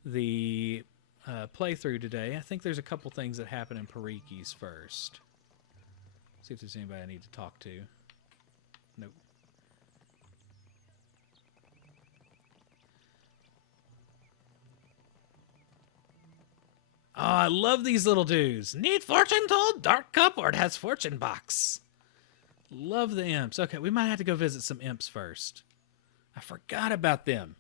the playthrough today. I think there's a couple things that happen in Pariki's first. See if there's anybody I need to talk to. Nope. Oh, I love these little dudes. Need fortune told? Dark cupboard has fortune box. Love the imps. Okay, we might have to go visit some imps first. I forgot about them.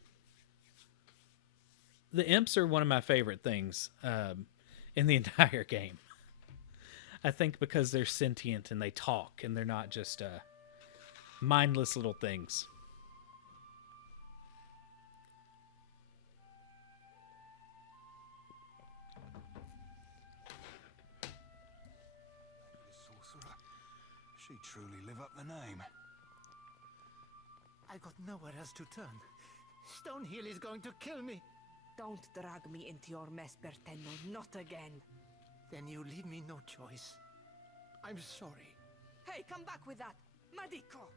The imps are one of my favorite things in the entire game. I think because they're sentient and they talk and they're not just mindless little things. She truly live up the name. I got nowhere else to turn. Stonehill is going to kill me. Don't drag me into your mess, Bertenno. Not again. Then you leave me no choice. I'm sorry. Hey, come back with that. Madiko!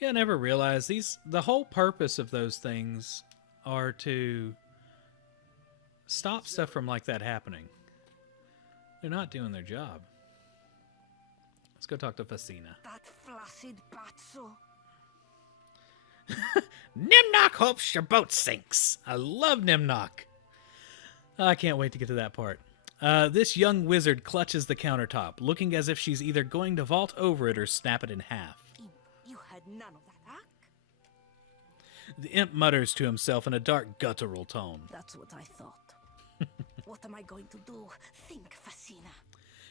Yeah, I never realized the whole purpose of those things are to stop stuff from like that happening. They're not doing their job. Let's go talk to Facina. That flaccid batso. Nimnock hopes your boat sinks. I love Nimnock. I can't wait to get to that part. This young wizard clutches the countertop, looking as if she's either going to vault over it or snap it in half. You had none of that, huh? The imp mutters to himself in a dark, guttural tone. That's what I thought. What am I going to do? Think, Facina.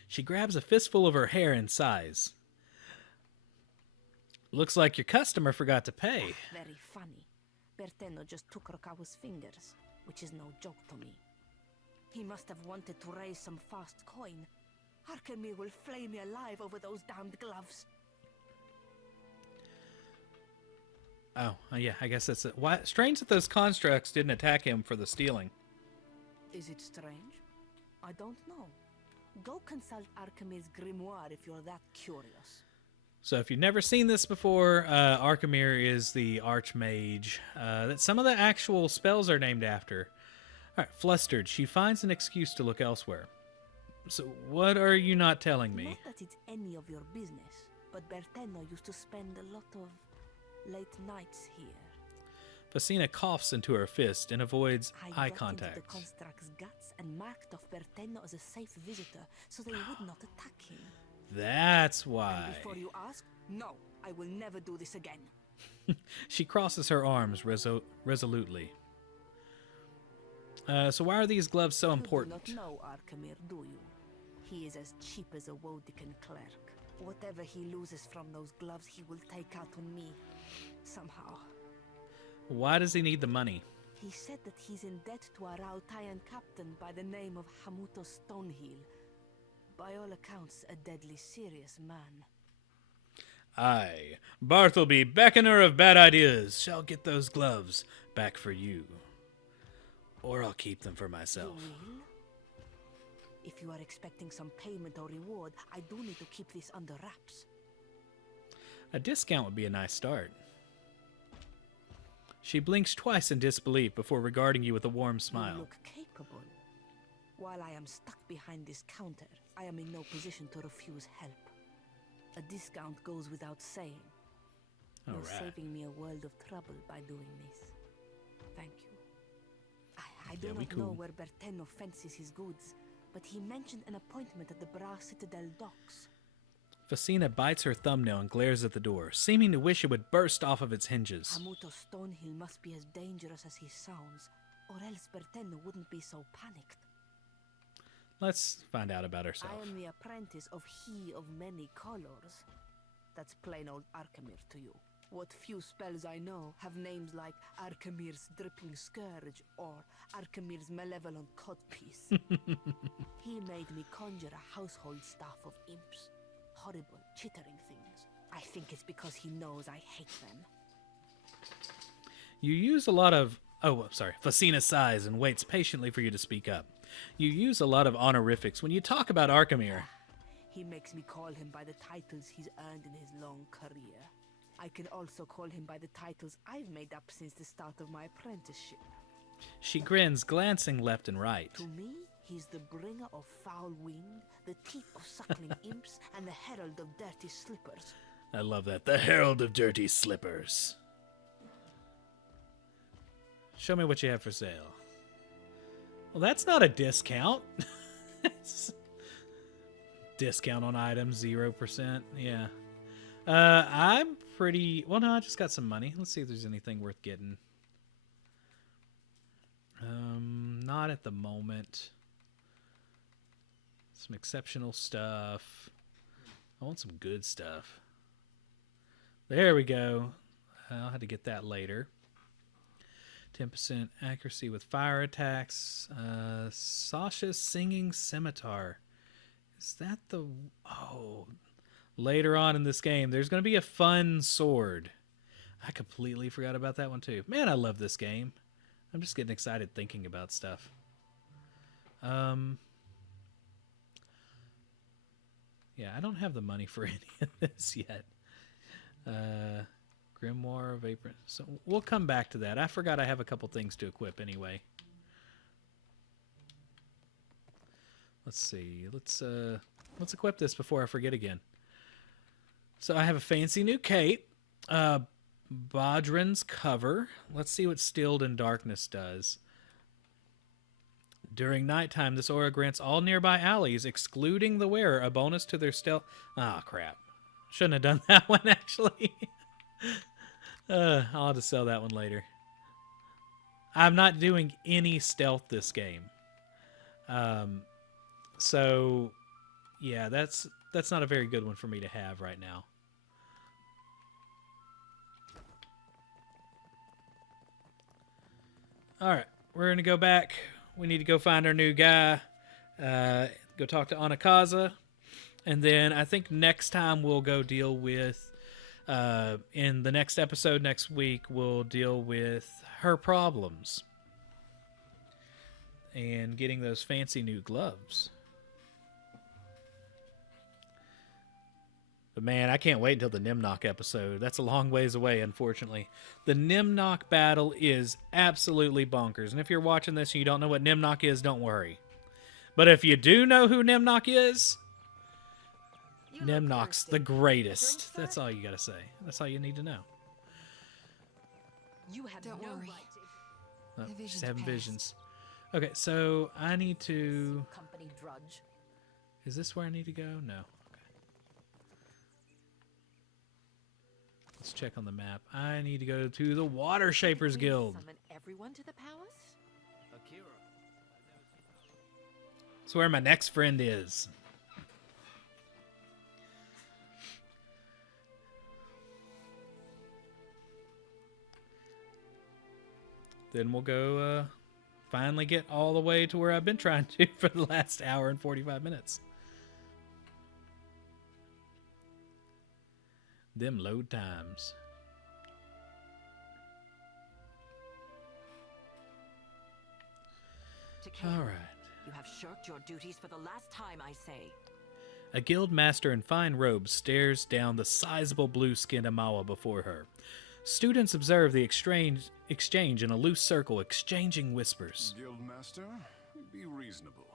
She grabs a fistful of her hair and sighs. Looks like your customer forgot to pay. Very funny. Berteno just took Rokawa's fingers, which is no joke to me. He must have wanted to raise some fast coin. Arkemir will flay me alive over those damned gloves. Oh, yeah, I guess that's it. Why? Strange that those constructs didn't attack him for the stealing. Is it strange? I don't know. Go consult Arkemir's grimoire if you're that curious. So if you've never seen this before, Arkemir is the archmage that some of the actual spells are named after. All right, flustered, she finds an excuse to look elsewhere. So what are you not telling me? Not that it's any of your business, but Berteno used to spend a lot of late nights here. Facina coughs into her fist and avoids eye got contact. into the construct's guts and marked off Berteno as a safe visitor, so they would not attack him. That's why. And before you ask, no, I will never do this again. She crosses her arms resolutely. So why are these gloves so important? You do not know Arkemir, do you? He is as cheap as a Wodican clerk. Whatever he loses from those gloves, he will take out on me. Somehow. Why does he need the money? He said that he's in debt to a Rautayan captain by the name of Hamuto Stonehill. By all accounts, a deadly serious man. I, Bartleby, beckoner of bad ideas, shall get those gloves back for you. Or I'll keep them for myself. You will? If you are expecting some payment or reward, I do need to keep this under wraps. A discount would be a nice start. She blinks twice in disbelief before regarding you with a warm smile. You look capable. While I am stuck behind this counter, I am in no position to refuse help. A discount goes without saying. You're saving me a world of trouble by doing this. Thank you. I do not know where Berteno fences his goods, but he mentioned an appointment at the Bra Citadel docks. Facina bites her thumbnail and glares at the door, seeming to wish it would burst off of its hinges. Hamuto Stonehill must be as dangerous as he sounds, or else Berteno wouldn't be so panicked. Let's find out about herself. I am the apprentice of He of Many Colors. That's plain old Arkemir to you. What few spells I know have names like Arkemir's Dripping Scourge or Arkemir's Malevolent Codpiece. He made me conjure a household staff of imps. Horrible, chittering things. I think it's because he knows I hate them. You use a lot of... Oh, sorry. Facina sighs and waits patiently for you to speak up. You use a lot of honorifics when you talk about Arkemir. He makes me call him by the titles he's earned in his long career. I can also call him by the titles I've made up since the start of my apprenticeship. She grins, glancing left and right. To me, he's the bringer of foul wind, the teeth of suckling imps, and the herald of dirty slippers. I love that. The herald of dirty slippers. Show me what you have for sale. Well, that's not a discount. Discount on items, 0%. Yeah. I'm pretty... Well, no, I just got some money. Let's see if there's anything worth getting. Not at the moment. Some exceptional stuff. I want some good stuff. There we go. I'll have to get that later. 10% accuracy with fire attacks. Sasha's Singing Scimitar. Is that the... Oh... Later on in this game, there's going to be a fun sword. I completely forgot about that one too. Man, I love this game. I'm just getting excited thinking about stuff. Yeah, I don't have the money for any of this yet. Grimoire, Vapor. So we'll come back to that. I forgot I have a couple things to equip anyway. Let's see. Let's equip this before I forget again. So I have a fancy new cape. Bodrin's cover. Let's see what Stilled in Darkness does. During nighttime, this aura grants all nearby alleys, excluding the wearer, a bonus to their stealth. Ah, crap. Shouldn't have done that one, actually. I'll have to sell that one later. I'm not doing any stealth this game. So, yeah, that's not a very good one for me to have right now. Alright, we're going to go back. We need to go find our new guy. Go talk to Anakaza. And then I think next time we'll go deal with... in the next episode next week, we'll deal with her problems. And getting those fancy new gloves. But man, I can't wait until the Nimnok episode. That's a long ways away, unfortunately. The Nimnok battle is absolutely bonkers. And if you're watching this and you don't know what Nimnok is, don't worry. But if you do know who Nimnok is, Nimnok's the greatest. That's all you gotta say. That's all you need to know. You have Don't worry. Oh, The she's vision's having passed. visions. Okay, so I need to... Company drudge. Is this where I need to go? No. Let's check on the map. I need to go to the Water Shapers Guild. Summon everyone to the palace? That's where my next friend is. Then we'll go finally get all the way to where I've been trying to for the last hour and 45 minutes. Them load times. All right. You have shirked your duties for the last time, I say. A guild master in fine robes stares down the sizable blue-skinned Amawa before her. Students observe the exchange in a loose circle, exchanging whispers. Guildmaster, be reasonable.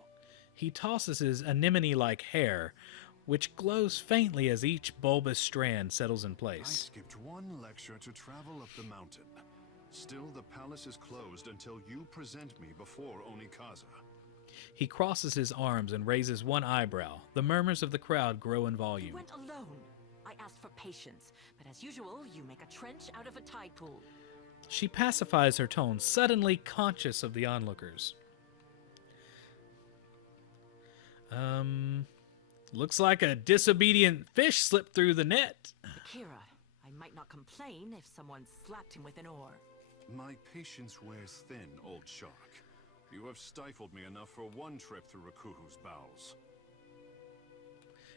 He tosses his anemone-like hair, which glows faintly as each bulbous strand settles in I place. skipped one lecture to travel up the mountain. Still, the palace is closed until you present me before Onikaza. He crosses his arms and raises one eyebrow. The murmurs of the crowd grow in You volume. went alone. I asked for patience, but as usual, you make a trench out of a tide pool. She pacifies her tone, suddenly conscious of the onlookers. Looks like a disobedient fish slipped through the net. Akira, I might not complain if someone slapped him with an oar. My patience wears thin, old shark. You have stifled me enough for one trip through Rakuhu's bowels.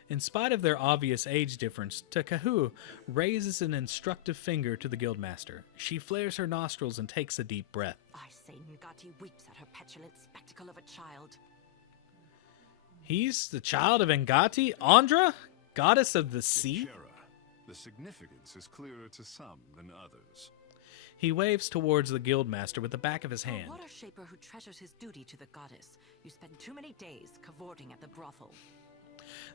In spite of their obvious age difference, Takahu raises an instructive finger to the guildmaster. She flares her nostrils and takes a deep breath. I say Ngati weeps at her petulant spectacle of a child. He's the child of Ngati, Andra, goddess of the sea? Kara, the significance is clearer to some than others. He waves towards the guildmaster with the back of his hand. A water shaper who treasures his duty to the goddess. You spend too many days cavorting at the brothel.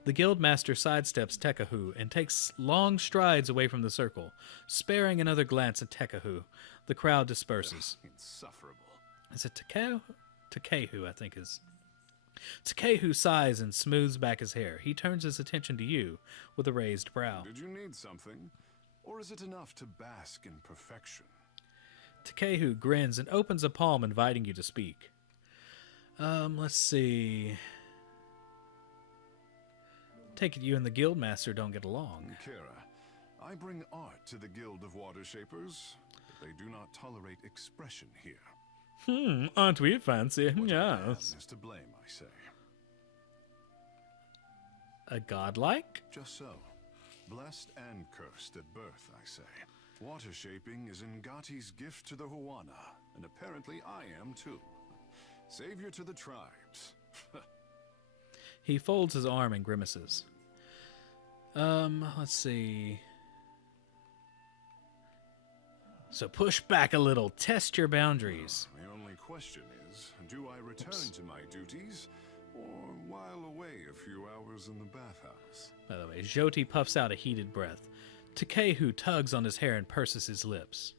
The guildmaster sidesteps Tekahu and takes long strides away from the circle, sparing another glance at Tekahu. The crowd disperses. Insufferable. Is it Takehu? Takehu, I think is. Takehu sighs and smooths back his hair. He turns his attention to you with a raised brow. Did you need something? Or is it enough to bask in perfection? Takehu grins and opens a palm, inviting you to speak. Let's see. Take it you and the guildmaster don't get along. Kara, I bring art to the Guild of Water Shapers, but they do not tolerate expression here. Aren't we fancy? What Yes. is to blame, I say. A godlike? Just so. Blessed and cursed at birth, I say. Water shaping is Ngati's gift to the Huana, and apparently I am too. Savior to the tribes. He folds his arm and grimaces. Let's see. So push back a little, test your boundaries. The only question is, do I return to my duties, or while away a few hours in the bathhouse? By the way, Jyoti puffs out a heated breath. Takehu tugs on his hair and purses his lips.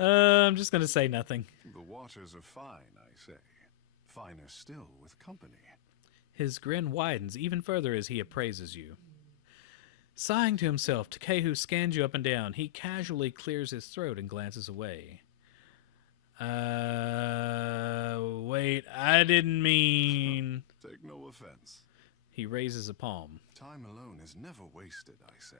I'm just going to say nothing. The waters are fine, I say. Finer still with company. His grin widens even further as he appraises you. Sighing to himself, Takehu scans you up and down. He casually clears his throat and glances away. Wait, I didn't mean... Take no offense. He raises a palm. Time alone is never wasted, I say.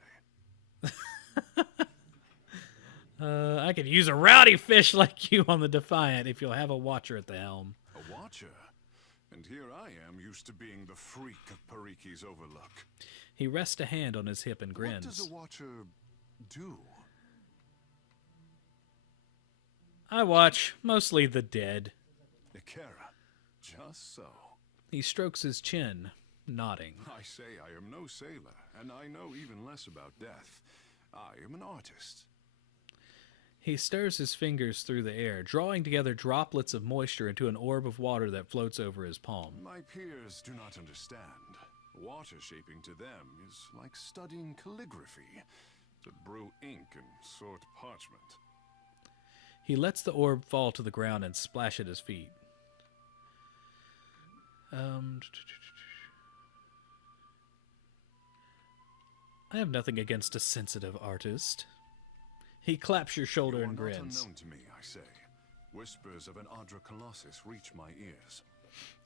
I could use a rowdy fish like you on the Defiant if you'll have a watcher at the helm. A watcher? And here I am, used to being the freak of Pariki's overlook. He rests a hand on his hip and grins. What does a watcher do? I watch, mostly the dead. Ikera, just so. He strokes his chin, nodding. I say I am no sailor, and I know even less about death. I am an artist. He stirs his fingers through the air, drawing together droplets of moisture into an orb of water that floats over his palm. My peers do not understand. Water shaping to them is like studying calligraphy, to brew ink and sort parchment. He lets the orb fall to the ground and splash at his feet. I have nothing against a sensitive artist. He claps your shoulder and grins. Not unknown to me, I say. Whispers of an Ardra Colossus reach my ears.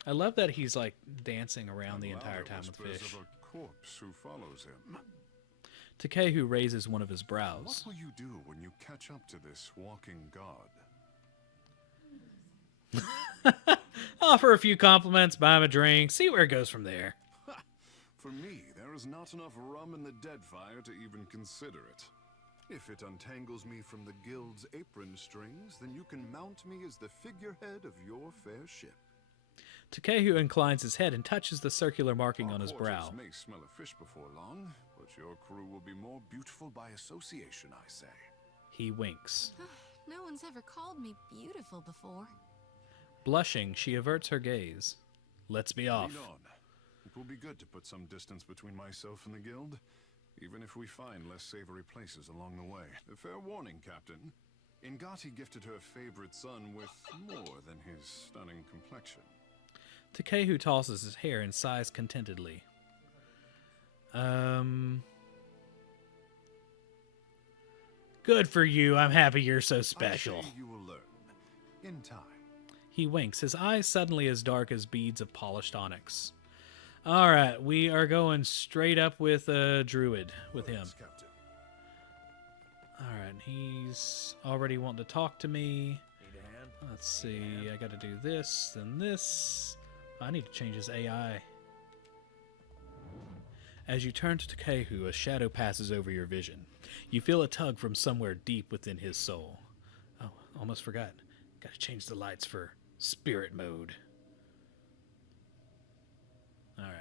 I love that he's like dancing around the entire time with fish. Of a corpse who follows him. Takehu raises one of his brows. What will you do when you catch up to this walking god? Offer a few compliments, buy him a drink, see where it goes from there. For me, there is not enough rum in the Deadfire to even consider it. If it untangles me from the guild's apron strings, then you can mount me as the figurehead of your fair ship. Takehu inclines his head and touches the circular marking on his brow. May smell a fish before long, but your crew will be more beautiful by association, I say. He winks. No one's ever called me beautiful before. Blushing, she averts her gaze. Let's be off. Lead on. It will be good to put some distance between myself and the guild, even if we find less savory places along the way. A fair warning, Captain. Ingati gifted her favorite son with more than his stunning complexion. Takehu tosses his hair and sighs contentedly. Good for you. I'm happy you're so special. I say you will learn. In time. He winks, his eyes suddenly as dark as beads of polished onyx. Alright, we are going straight up with a druid, with him. Alright, he's already wanting to talk to me. Let's see, I gotta do this, then this. I need to change his AI. As you turn to Takehu, a shadow passes over your vision. You feel a tug from somewhere deep within his soul. Oh, almost forgot. Gotta change the lights for spirit mode. Alright.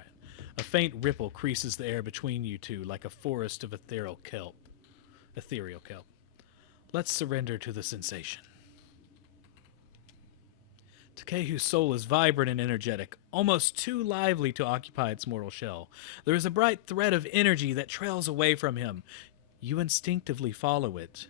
A faint ripple creases the air between you two like a forest of ethereal kelp. Let's surrender to the sensation. Takehu's soul is vibrant and energetic, almost too lively to occupy its mortal shell. There is a bright thread of energy that trails away from him. You instinctively follow it.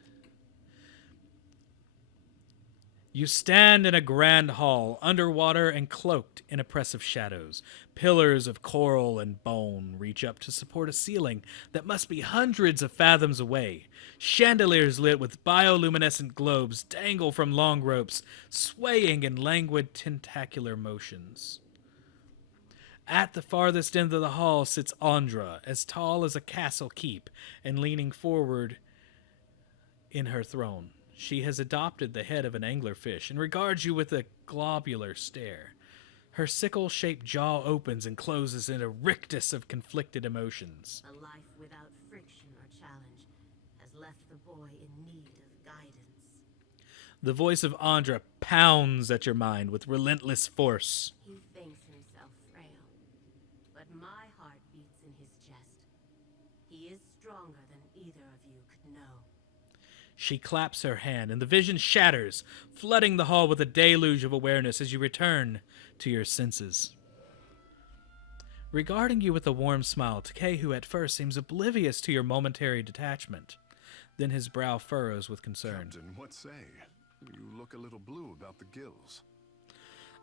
You stand in a grand hall, underwater and cloaked in oppressive shadows. Pillars of coral and bone reach up to support a ceiling that must be hundreds of fathoms away. Chandeliers lit with bioluminescent globes dangle from long ropes, swaying in languid tentacular motions. At the farthest end of the hall sits Andra, as tall as a castle keep, and leaning forward in her throne. She has adopted the head of an anglerfish and regards you with a globular stare. Her sickle-shaped jaw opens and closes in a rictus of conflicted emotions. A life without friction or challenge has left the boy in need of guidance. The voice of Andra pounds at your mind with relentless force. He thinks himself frail, but my heart beats in his chest. He is stronger than either of you could know. She claps her hand, and the vision shatters, flooding the hall with a deluge of awareness as you return to your senses. Regarding you with a warm smile, Takei, who at first seems oblivious to your momentary detachment, then his brow furrows with concern. Captain, what say? You look a little blue about the gills.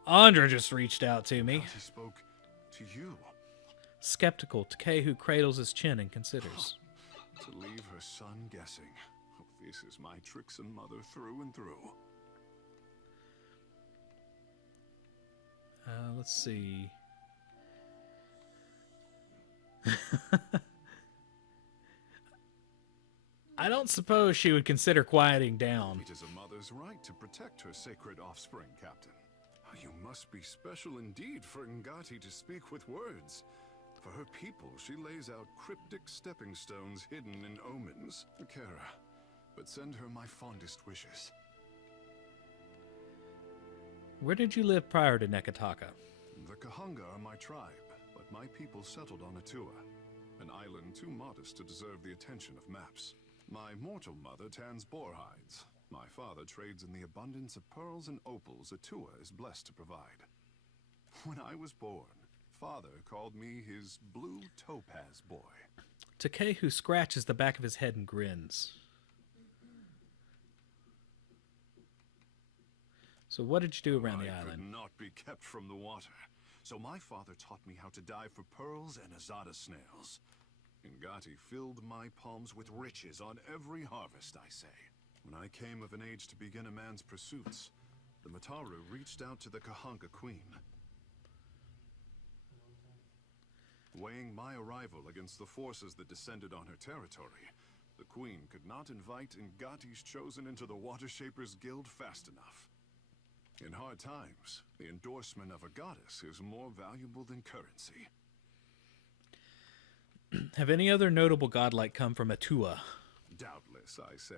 Andra just reached out to me. He spoke to you. Skeptical, Takei, who cradles his chin and considers. To leave her son guessing. This is my tricksin' mother through and through. Let's see. I don't suppose she would consider quieting down. It is a mother's right to protect her sacred offspring, Captain. You must be special indeed for Ngati to speak with words. For her people, she lays out cryptic stepping stones hidden in omens. Kara, but send her my fondest wishes. Where did you live prior to Neketaka? The Kahanga are my tribe, but my people settled on Atua, an island too modest to deserve the attention of maps. My mortal mother tans boar hides. My father trades in the abundance of pearls and opals Atua is blessed to provide. When I was born, Father called me his blue topaz boy. Takei, who scratches the back of his head and grins. So what did you do around the island? I could not be kept from the water, so my father taught me how to dive for pearls and azada snails. Ngati filled my palms with riches on every harvest, I say. When I came of an age to begin a man's pursuits, the Mataru reached out to the Kahanga Queen. Weighing my arrival against the forces that descended on her territory, the Queen could not invite Ngati's chosen into the Watershapers Guild fast enough. In hard times, the endorsement of a goddess is more valuable than currency. Have any other notable godlike come from Atua? Doubtless, I say.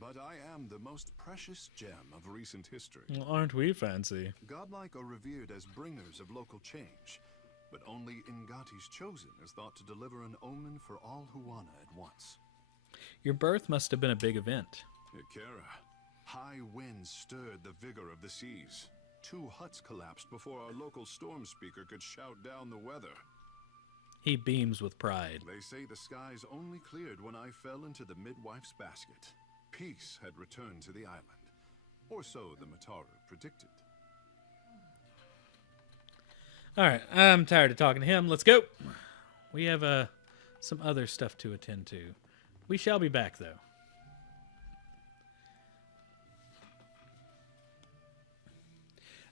But I am the most precious gem of recent history. Well, aren't we fancy? Godlike are revered as bringers of local change, but only Ngati's chosen is thought to deliver an omen for all Huana at once. Your birth must have been a big event. Ikera, high winds stirred the vigor of the seas. 2 huts collapsed before our local storm speaker could shout down the weather. He beams with pride. They say the skies only cleared when I fell into the midwife's basket. Peace had returned to the island, or so the Mataru predicted. All right, I'm tired of talking to him. Let's go. We have some other stuff to attend to. We shall be back, though.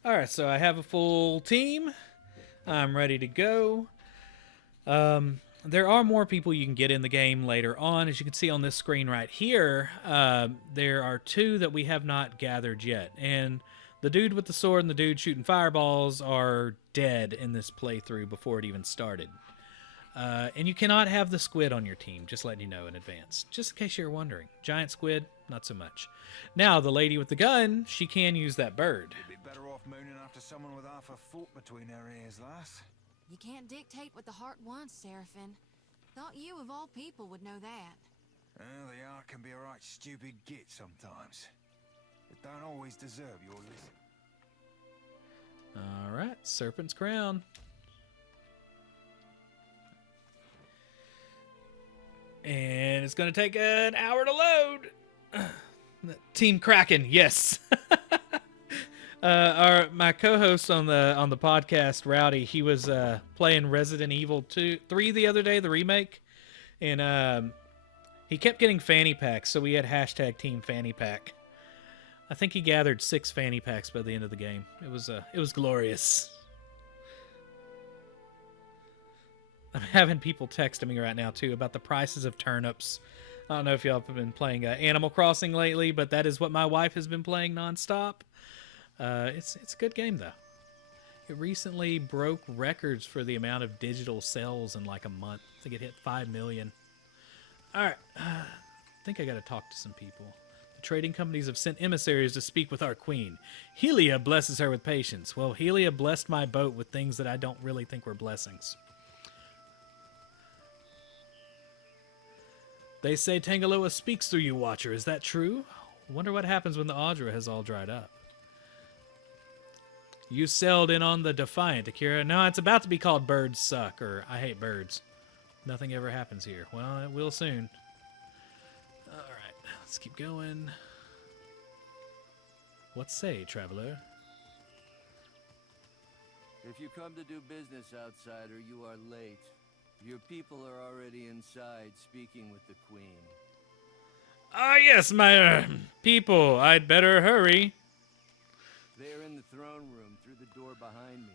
All right, so I have a full team. I'm ready to go. There are more people you can get in the game later on. As you can see on this screen right here, there are 2 that we have not gathered yet. And the dude with the sword and the dude shooting fireballs are dead in this playthrough before it even started. And you cannot have the squid on your team, just letting you know in advance. Just in case you're wondering. Giant squid, not so much. Now, the lady with the gun, she can use that bird. You'd be better off mooning after someone with half a foot between her ears, lass. You can't dictate what the heart wants, Seraphim. Thought you, of all people, would know that. Well, the heart can be a right stupid git sometimes. It don't always deserve your listen. All right, Serpent's Crown. And it's going to take an hour to load. Team Kraken, yes. My co-host on the podcast, Rowdy, he was playing Resident Evil 3 the other day, the remake, and he kept getting fanny packs, so we had hashtag Team Fanny Pack. I think he gathered 6 fanny packs by the end of the game. It was glorious. I'm having people texting me right now too about the prices of turnips. I don't know if y'all have been playing Animal Crossing lately, but that is what my wife has been playing nonstop. It's a good game though. It recently broke records for the amount of digital sales in like a month. I think it hit 5 million. All right, I think I got to talk to some people. The trading companies have sent emissaries to speak with our queen. Helia blesses her with patience. Well, Helia blessed my boat with things that I don't really think were blessings. They say Tangaloa speaks through you, Watcher. Is that true? Wonder what happens when the Audra has all dried up. You sailed in on the Defiant, Akira. No, it's about to be called Birds Suck, or I Hate Birds. Nothing ever happens here. Well, it will soon. Alright, let's keep going. What say, traveler? If you come to do business, outsider, you are late. Your people are already inside, speaking with the Queen. Ah, yes, my people. I'd better hurry. They are in the throne room, through the door behind me.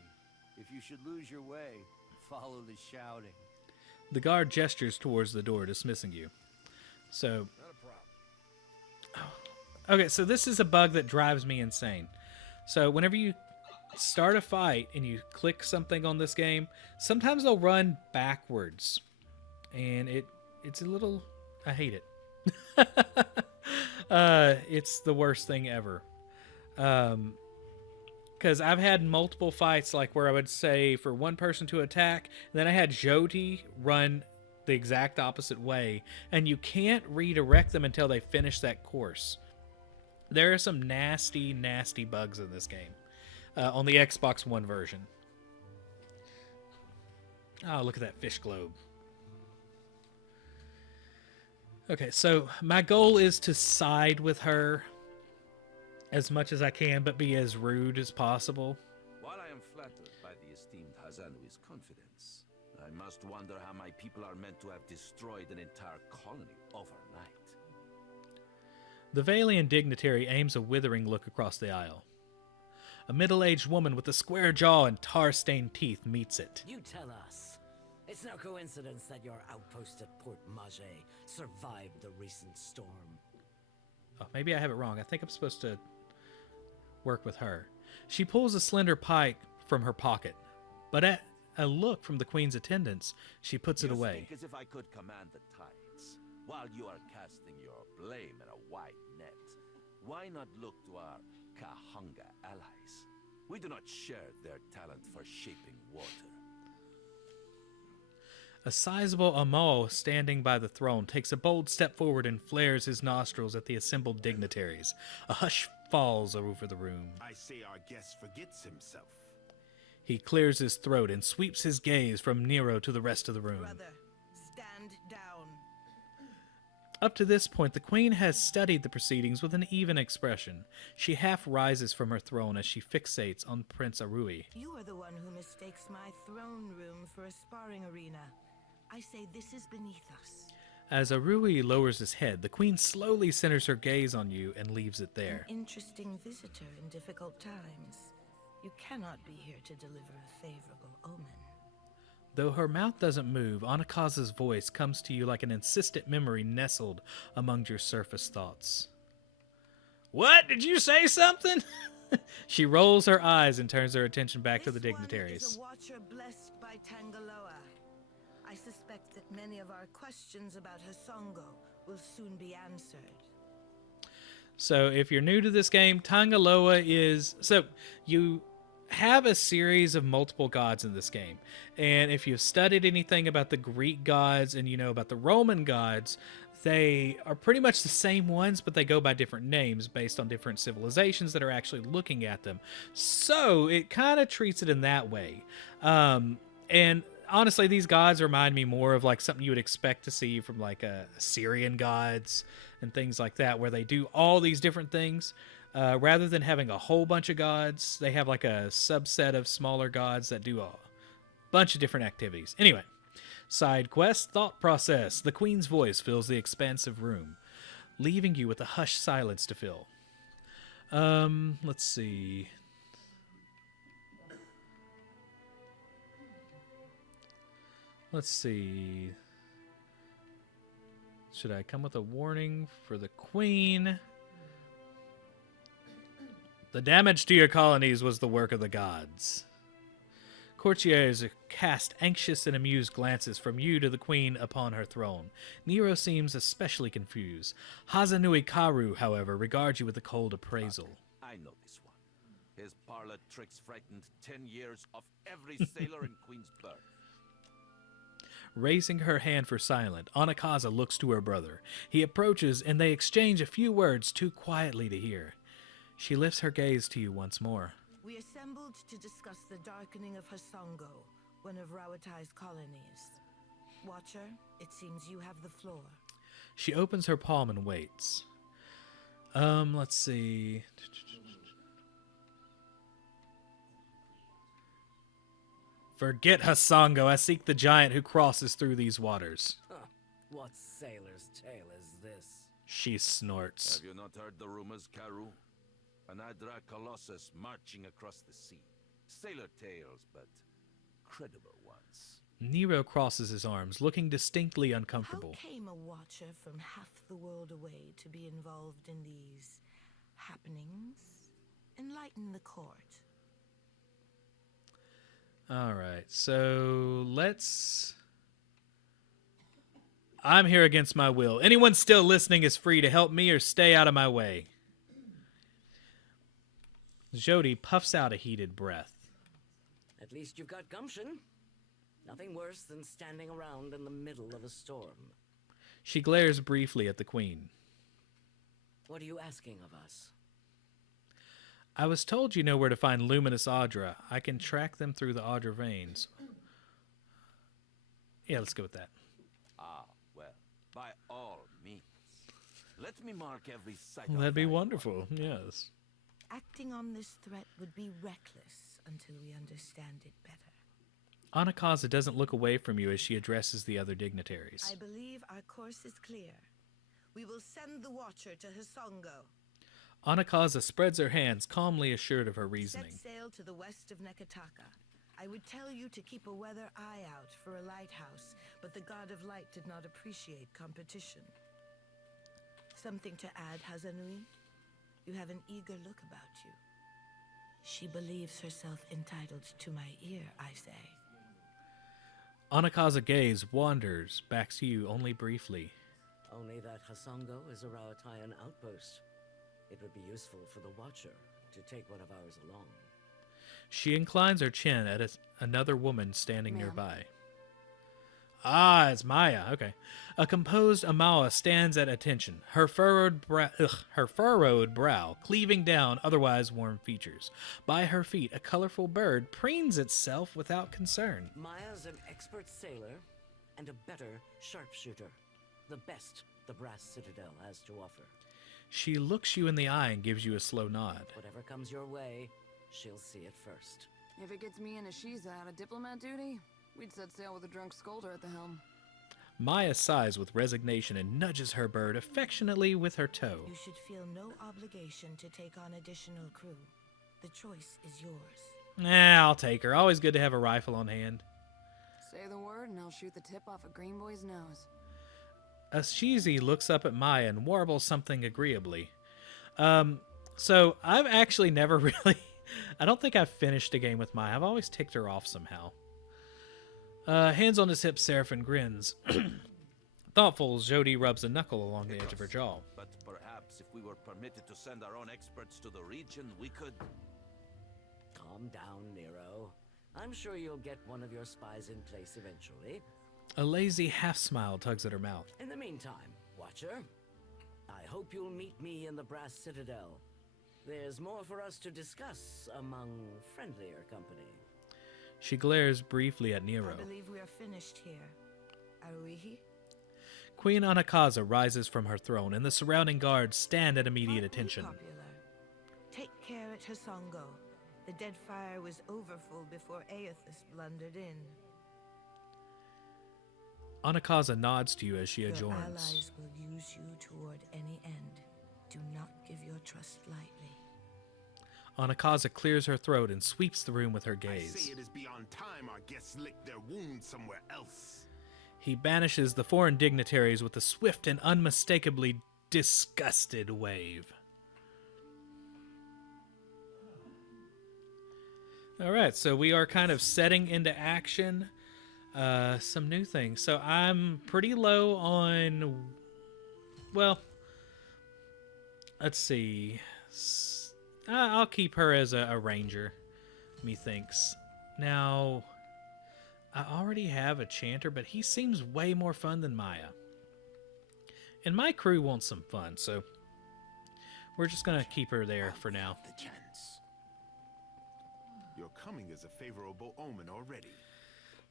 If you should lose your way, follow the shouting. The guard gestures towards the door, dismissing you. So... Okay, so this is a bug that drives me insane. So whenever you start a fight and you click something on this game, sometimes they'll run backwards. And it's a little... I hate it. It's the worst thing ever. Because I've had multiple fights like where I would say for one person to attack, and then I had Joti run the exact opposite way, and you can't redirect them until they finish that course. There are some nasty, nasty bugs in this game on the Xbox One version. Oh, look at that fish globe. Okay, so my goal is to side with her as much as I can, but be as rude as possible. While I am flattered by the esteemed Hazanui's confidence, I must wonder how my people are meant to have destroyed an entire colony overnight. The Valian dignitary aims a withering look across the aisle. A middle-aged woman with a square jaw and tar-stained teeth meets it. You tell us. It's no coincidence that your outpost at Port Mage survived the recent storm. Oh, maybe I have it wrong. I think I'm supposed to work with her. She pulls a slender pike from her pocket, but at a look from the Queen's attendants, she puts it away. You speak as if I could command the tides, while you are casting your blame in a wide net. Why not look to our Kahunga allies? We do not share their talent for shaping water. A sizable Amal standing by the throne takes a bold step forward and flares his nostrils at the assembled dignitaries. A hush falls over the room. I say our guest forgets himself. He clears his throat and sweeps his gaze from Nero to the rest of the room. Brother, stand down. Up to this point, the Queen has studied the proceedings with an even expression. She half rises from her throne as she fixates on Prince Arui. You are the one who mistakes my throne room for a sparring arena. I say this is beneath us. As Arui lowers his head, the Queen slowly centers her gaze on you and leaves it there. An interesting visitor in difficult times. You cannot be here to deliver a favorable omen. Though her mouth doesn't move, Anakaza's voice comes to you like an insistent memory nestled among your surface thoughts. What? Did you say something? She rolls her eyes and turns her attention back to the dignitaries. This one is a watcher blessed by Tangaloa. I suspect that many of our questions about Hasongo will soon be answered. So if you're new to this game, Tangaloa is... So you have a series of multiple gods in this game. And if you've studied anything about the Greek gods and you know about the Roman gods, they are pretty much the same ones, but they go by different names based on different civilizations that are actually looking at them. So it kind of treats it in that way. And honestly, these gods remind me more of like something you would expect to see from like Assyrian gods and things like that, where they do all these different things. Rather than having a whole bunch of gods, they have like a subset of smaller gods that do a bunch of different activities. Anyway, side quest, thought process. The Queen's voice fills the expansive room, leaving you with a hushed silence to fill. Let's see. Let's see. Should I come with a warning for the Queen? The damage to your colonies was the work of the gods. Courtiers cast anxious and amused glances from you to the Queen upon her throne. Nero seems especially confused. Hazanui Karu, however, regards you with a cold appraisal. I know this one. His parlor tricks frightened 10 years of every sailor in Queen's Birth. Raising her hand for silent, Anakaza looks to her brother. He approaches, and they exchange a few words too quietly to hear. She lifts her gaze to you once more. We assembled to discuss the darkening of Hasongo, one of Rawatai's colonies. Watcher, it seems you have the floor. She opens her palm and waits. Let's see. Forget Hasongo. I seek the giant who crosses through these waters. Huh. What sailor's tale is this? She snorts. Have you not heard the rumors, Karu? An Hydra Colossus marching across the sea. Sailor tales, but credible ones. Nero crosses his arms, looking distinctly uncomfortable. How came a watcher from half the world away to be involved in these happenings? Enlighten the court. Alright, so let's... I'm here against my will. Anyone still listening is free to help me or stay out of my way. Jody puffs out a heated breath. At least you've got gumption. Nothing worse than standing around in the middle of a storm. She glares briefly at the queen. What are you asking of us? I was told you know where to find luminous Audra. I can track them through the Audra veins. Yeah, let's go with that. Ah, well, by all means. Let me mark every site. That'd be wonderful, yes. Acting on this threat would be reckless until we understand it better. Anakaza doesn't look away from you as she addresses the other dignitaries. I believe our course is clear. We will send the Watcher to Hasongo. Anakaza spreads her hands, calmly assured of her reasoning. Set sail to the west of Neketaka. I would tell you to keep a weather eye out for a lighthouse, but the God of Light did not appreciate competition. Something to add, Hazanui? You have an eager look about you. She believes herself entitled to my ear, I say. Anakaza's gaze wanders back to you only briefly. Only that Hasongo is a Rawataian outpost. It would be useful for the Watcher to take one of ours along. She inclines her chin at another woman standing Ma'am. nearby. Ah, it's Maya. Okay. A composed Amawa stands at attention, her furrowed brow cleaving down otherwise warm features. By her feet, a colorful bird preens itself without concern. Maya's an expert sailor and a better sharpshooter. The best the Brass Citadel has to offer. She looks you in the eye and gives you a slow nod. Whatever comes your way, she'll see it first. If it gets me and Ashiza out of diplomat duty, we'd set sail with a drunk scolder at the helm. Maya sighs with resignation and nudges her bird affectionately with her toe. You should feel no obligation to take on additional crew. The choice is yours. I'll take her. Always good to have a rifle on hand. Say the word and I'll shoot the tip off a green boy's nose. Ashizi looks up at Maya and warbles something agreeably. So I've actually never really... I don't think I've finished a game with Maya. I've always ticked her off somehow. Hands on his hips, Seraphine grins. Thoughtful, Jody rubs a knuckle along the edge of her jaw. But perhaps if we were permitted to send our own experts to the region, we could... Calm down, Nero. I'm sure you'll get one of your spies in place eventually. A lazy half-smile tugs at her mouth. In the meantime, Watcher, I hope you'll meet me in the Brass Citadel. There's more for us to discuss among friendlier company. She glares briefly at Nero. I believe we are finished here. Are we? Queen Anakaza rises from her throne, and the surrounding guards stand at immediate attention. Popular. Take care at Hasongo. The Deadfire was overfull before Aethys blundered in. Anakaza nods to you as she Your adjourns. allies will use you toward any end. Do not give your trust lightly. Anakaza clears her throat and sweeps the room with her I gaze. say it is beyond time our guests lick their wounds somewhere else. He banishes the foreign dignitaries with a swift and unmistakably disgusted wave. Alright, so we are kind of setting into action some new things. So I'm pretty low on... Well, let's see. I'll keep her as a ranger, methinks. Now, I already have a Chanter, but he seems way more fun than Maya. And my crew wants some fun, so we're just going to keep her there for now. The chance. Your coming is a favorable omen already.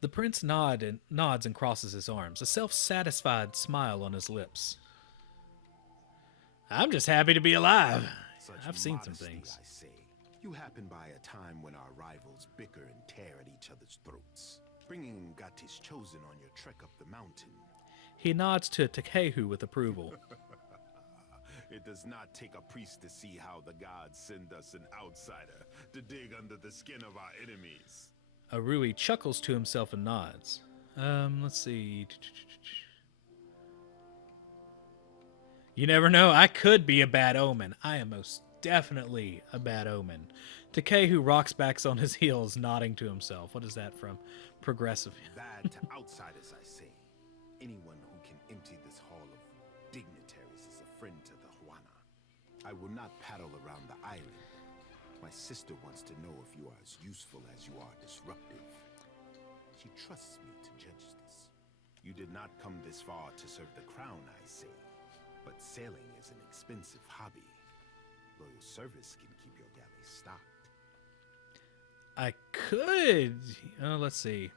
The prince nods and crosses his arms, a self-satisfied smile on his lips. I'm just happy to be alive. I've seen some things. I say. You happen by a time when our rivals bicker and tear at each other's throats. Bringing Gati's chosen on your trek up the mountain. He nods to Takehu with approval. It does not take a priest to see how the gods send us an outsider to dig under the skin of our enemies. Arui chuckles to himself and nods. Let's see. You never know, I could be a bad omen. I am most definitely a bad omen. Takehu rocks back on his heels, nodding to himself. What is that from? Progressive. Bad to outsiders, I say. Anyone who can empty this hall of dignitaries is a friend to the Juana. I will not paddle around the island. My sister wants to know if you are as useful as you are disruptive. She trusts me to judge this. You did not come this far to serve the crown, I say. But sailing is an expensive hobby. Loyal service can keep your galley stocked. I could. Let's see.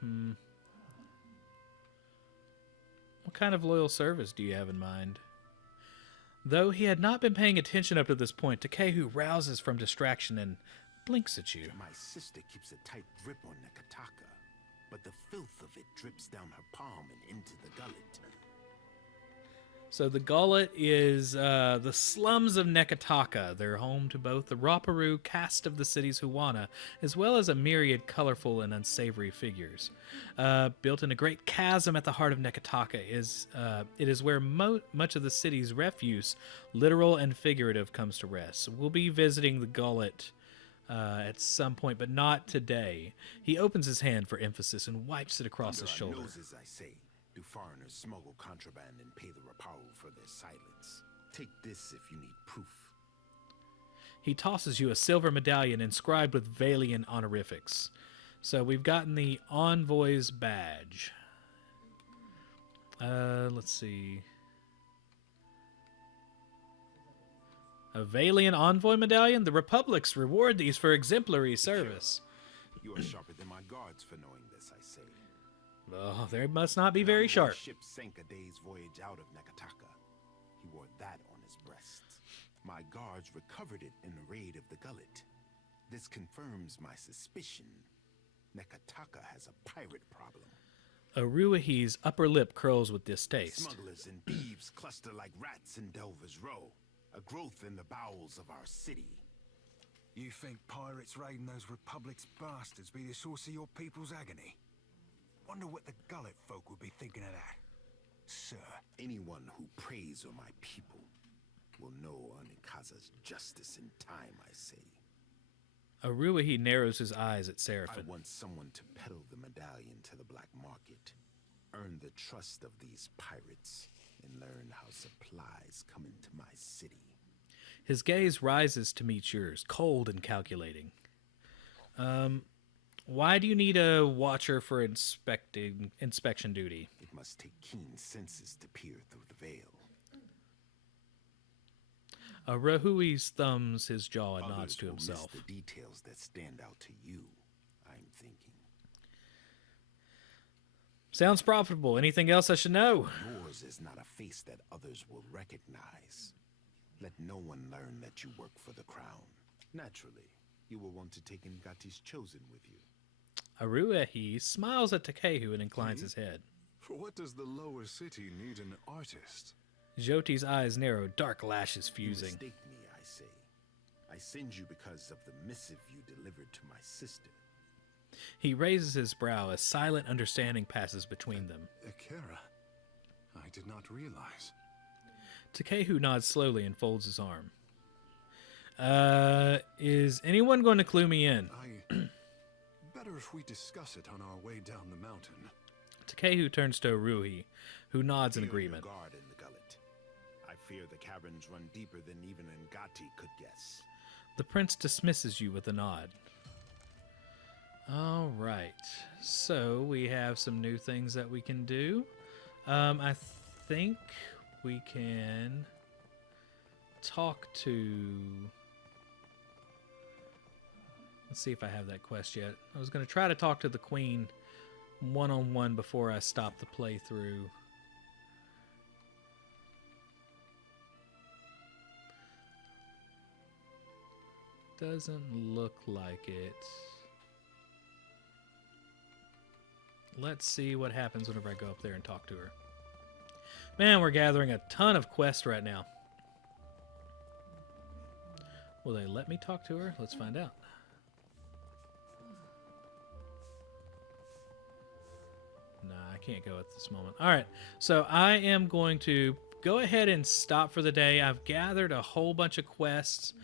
What kind of loyal service do you have in mind? Though he had not been paying attention up to this point, Takehu rouses from distraction and blinks at you. My sister keeps a tight grip on Neketaka, but the filth of it drips down her palm and into the gullet. So the gullet is the slums of Neketaka. They're home to both the Raparu caste of the city's Huana, as well as a myriad colorful and unsavory figures. Built in a great chasm at the heart of Neketaka, it is where much of the city's refuse, literal and figurative, comes to rest. So we'll be visiting the gullet at some point, but not today. He opens his hand for emphasis and wipes it across his shoulder. Noses, I say. Do foreigners smuggle contraband and pay the Raparu for their silence? Take this if you need proof. He tosses you a silver medallion inscribed with Valian honorifics. So we've gotten the Envoy's badge. Let's see. A Valian Envoy medallion? The Republics reward these for exemplary service. You are sharper than my guards for knowing this, I say. Oh, they must not be very sharp. The ship sank a day's voyage out of Neketaka. He wore that on his breast. My guards recovered it in the raid of the gullet. This confirms my suspicion. Neketaka has a pirate problem. Aruahi's upper lip curls with distaste. Smugglers and thieves cluster like rats in Delver's Row, a growth in the bowels of our city. You think pirates raiding those Republic's bastards be the source of your people's agony? Wonder what the gullet folk would be thinking of that. Sir. Anyone who preys on my people will know Anikaza's justice in time, I say. Aruahi narrows his eyes at Seraphim. I want someone to peddle the medallion to the black market, earn the trust of these pirates, and learn how supplies come into my city. His gaze rises to meet yours, cold and calculating. Why do you need a watcher for inspection duty? It must take keen senses to peer through the veil. Rahui thumbs his jaw and nods to will himself. Miss the details that stand out to you, I'm thinking. Sounds profitable. Anything else I should know? Yours is not a face that others will recognize. Let no one learn that you work for the crown. Naturally, you will want to take Ngati's chosen with you. Aruahi smiles at Takehu and inclines his head. For what does the lower city need an artist? Jyoti's eyes narrow, dark lashes fusing. You mistake me, I say. I send you because of the missive you delivered to my sister. He raises his brow as silent understanding passes between them. Akira, I did not realize. Takehu nods slowly and folds his arm. Is anyone going to clue me in? Better if we discuss it on our way down the mountain. Takehu turns to Aruhi, who nods in agreement. Guard in the gullet. I fear the caverns run deeper than even Ngati could guess. The prince dismisses you with a nod. All right. So we have some new things that we can do. I think we can talk to... Let's see if I have that quest yet. I was going to try to talk to the queen one-on-one before I stop the playthrough. Doesn't look like it. Let's see what happens whenever I go up there and talk to her. Man, we're gathering a ton of quests right now. Will they let me talk to her? Let's find out. Nah, I can't go at this moment. All right, so I am going to go ahead and stop for the day. I've gathered a whole bunch of quests.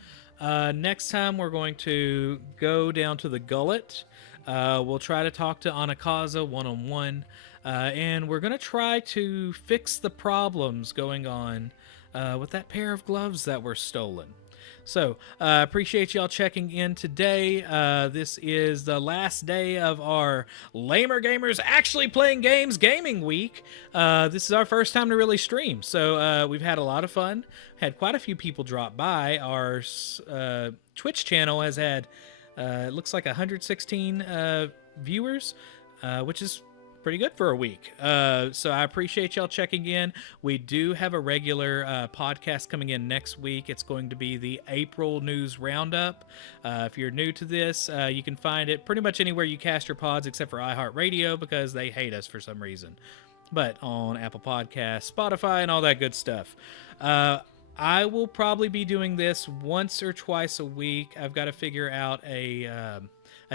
Next time we're going to go down to the Gullet. We'll try to talk to Anakaza one-on-one. And we're going to try to fix the problems going on with that pair of gloves that were stolen. So, appreciate y'all checking in today. This is the last day of our Lamer Gamers Actually Playing Games gaming week. This is our first time to really stream, so we've had a lot of fun. Had quite a few people drop by. Our Twitch channel has had, it looks like 116 viewers, which is pretty good for a week. So I appreciate y'all checking in. We do have a regular podcast coming in next week. It's going to be the April News Roundup. If you're new to this, you can find it pretty much anywhere you cast your pods except for iHeartRadio because they hate us for some reason. But on Apple Podcasts, Spotify, and all that good stuff. I will probably be doing this once or twice a week. I've got to figure out a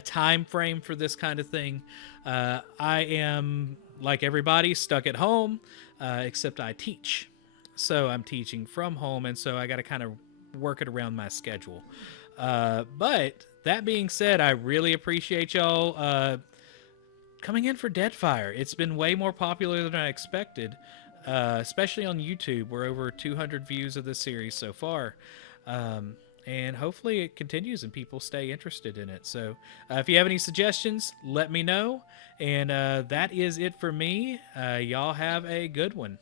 time frame for this kind of thing. I am, like everybody, stuck at home, except I teach. So I'm teaching from home, and so I got to kind of work it around my schedule. But that being said, I really appreciate y'all coming in for Deadfire. It's been way more popular than I expected, especially on YouTube. We're over 200 views of this series so far. And hopefully it continues and people stay interested in it. So if you have any suggestions, let me know. And that is it for me. Y'all have a good one.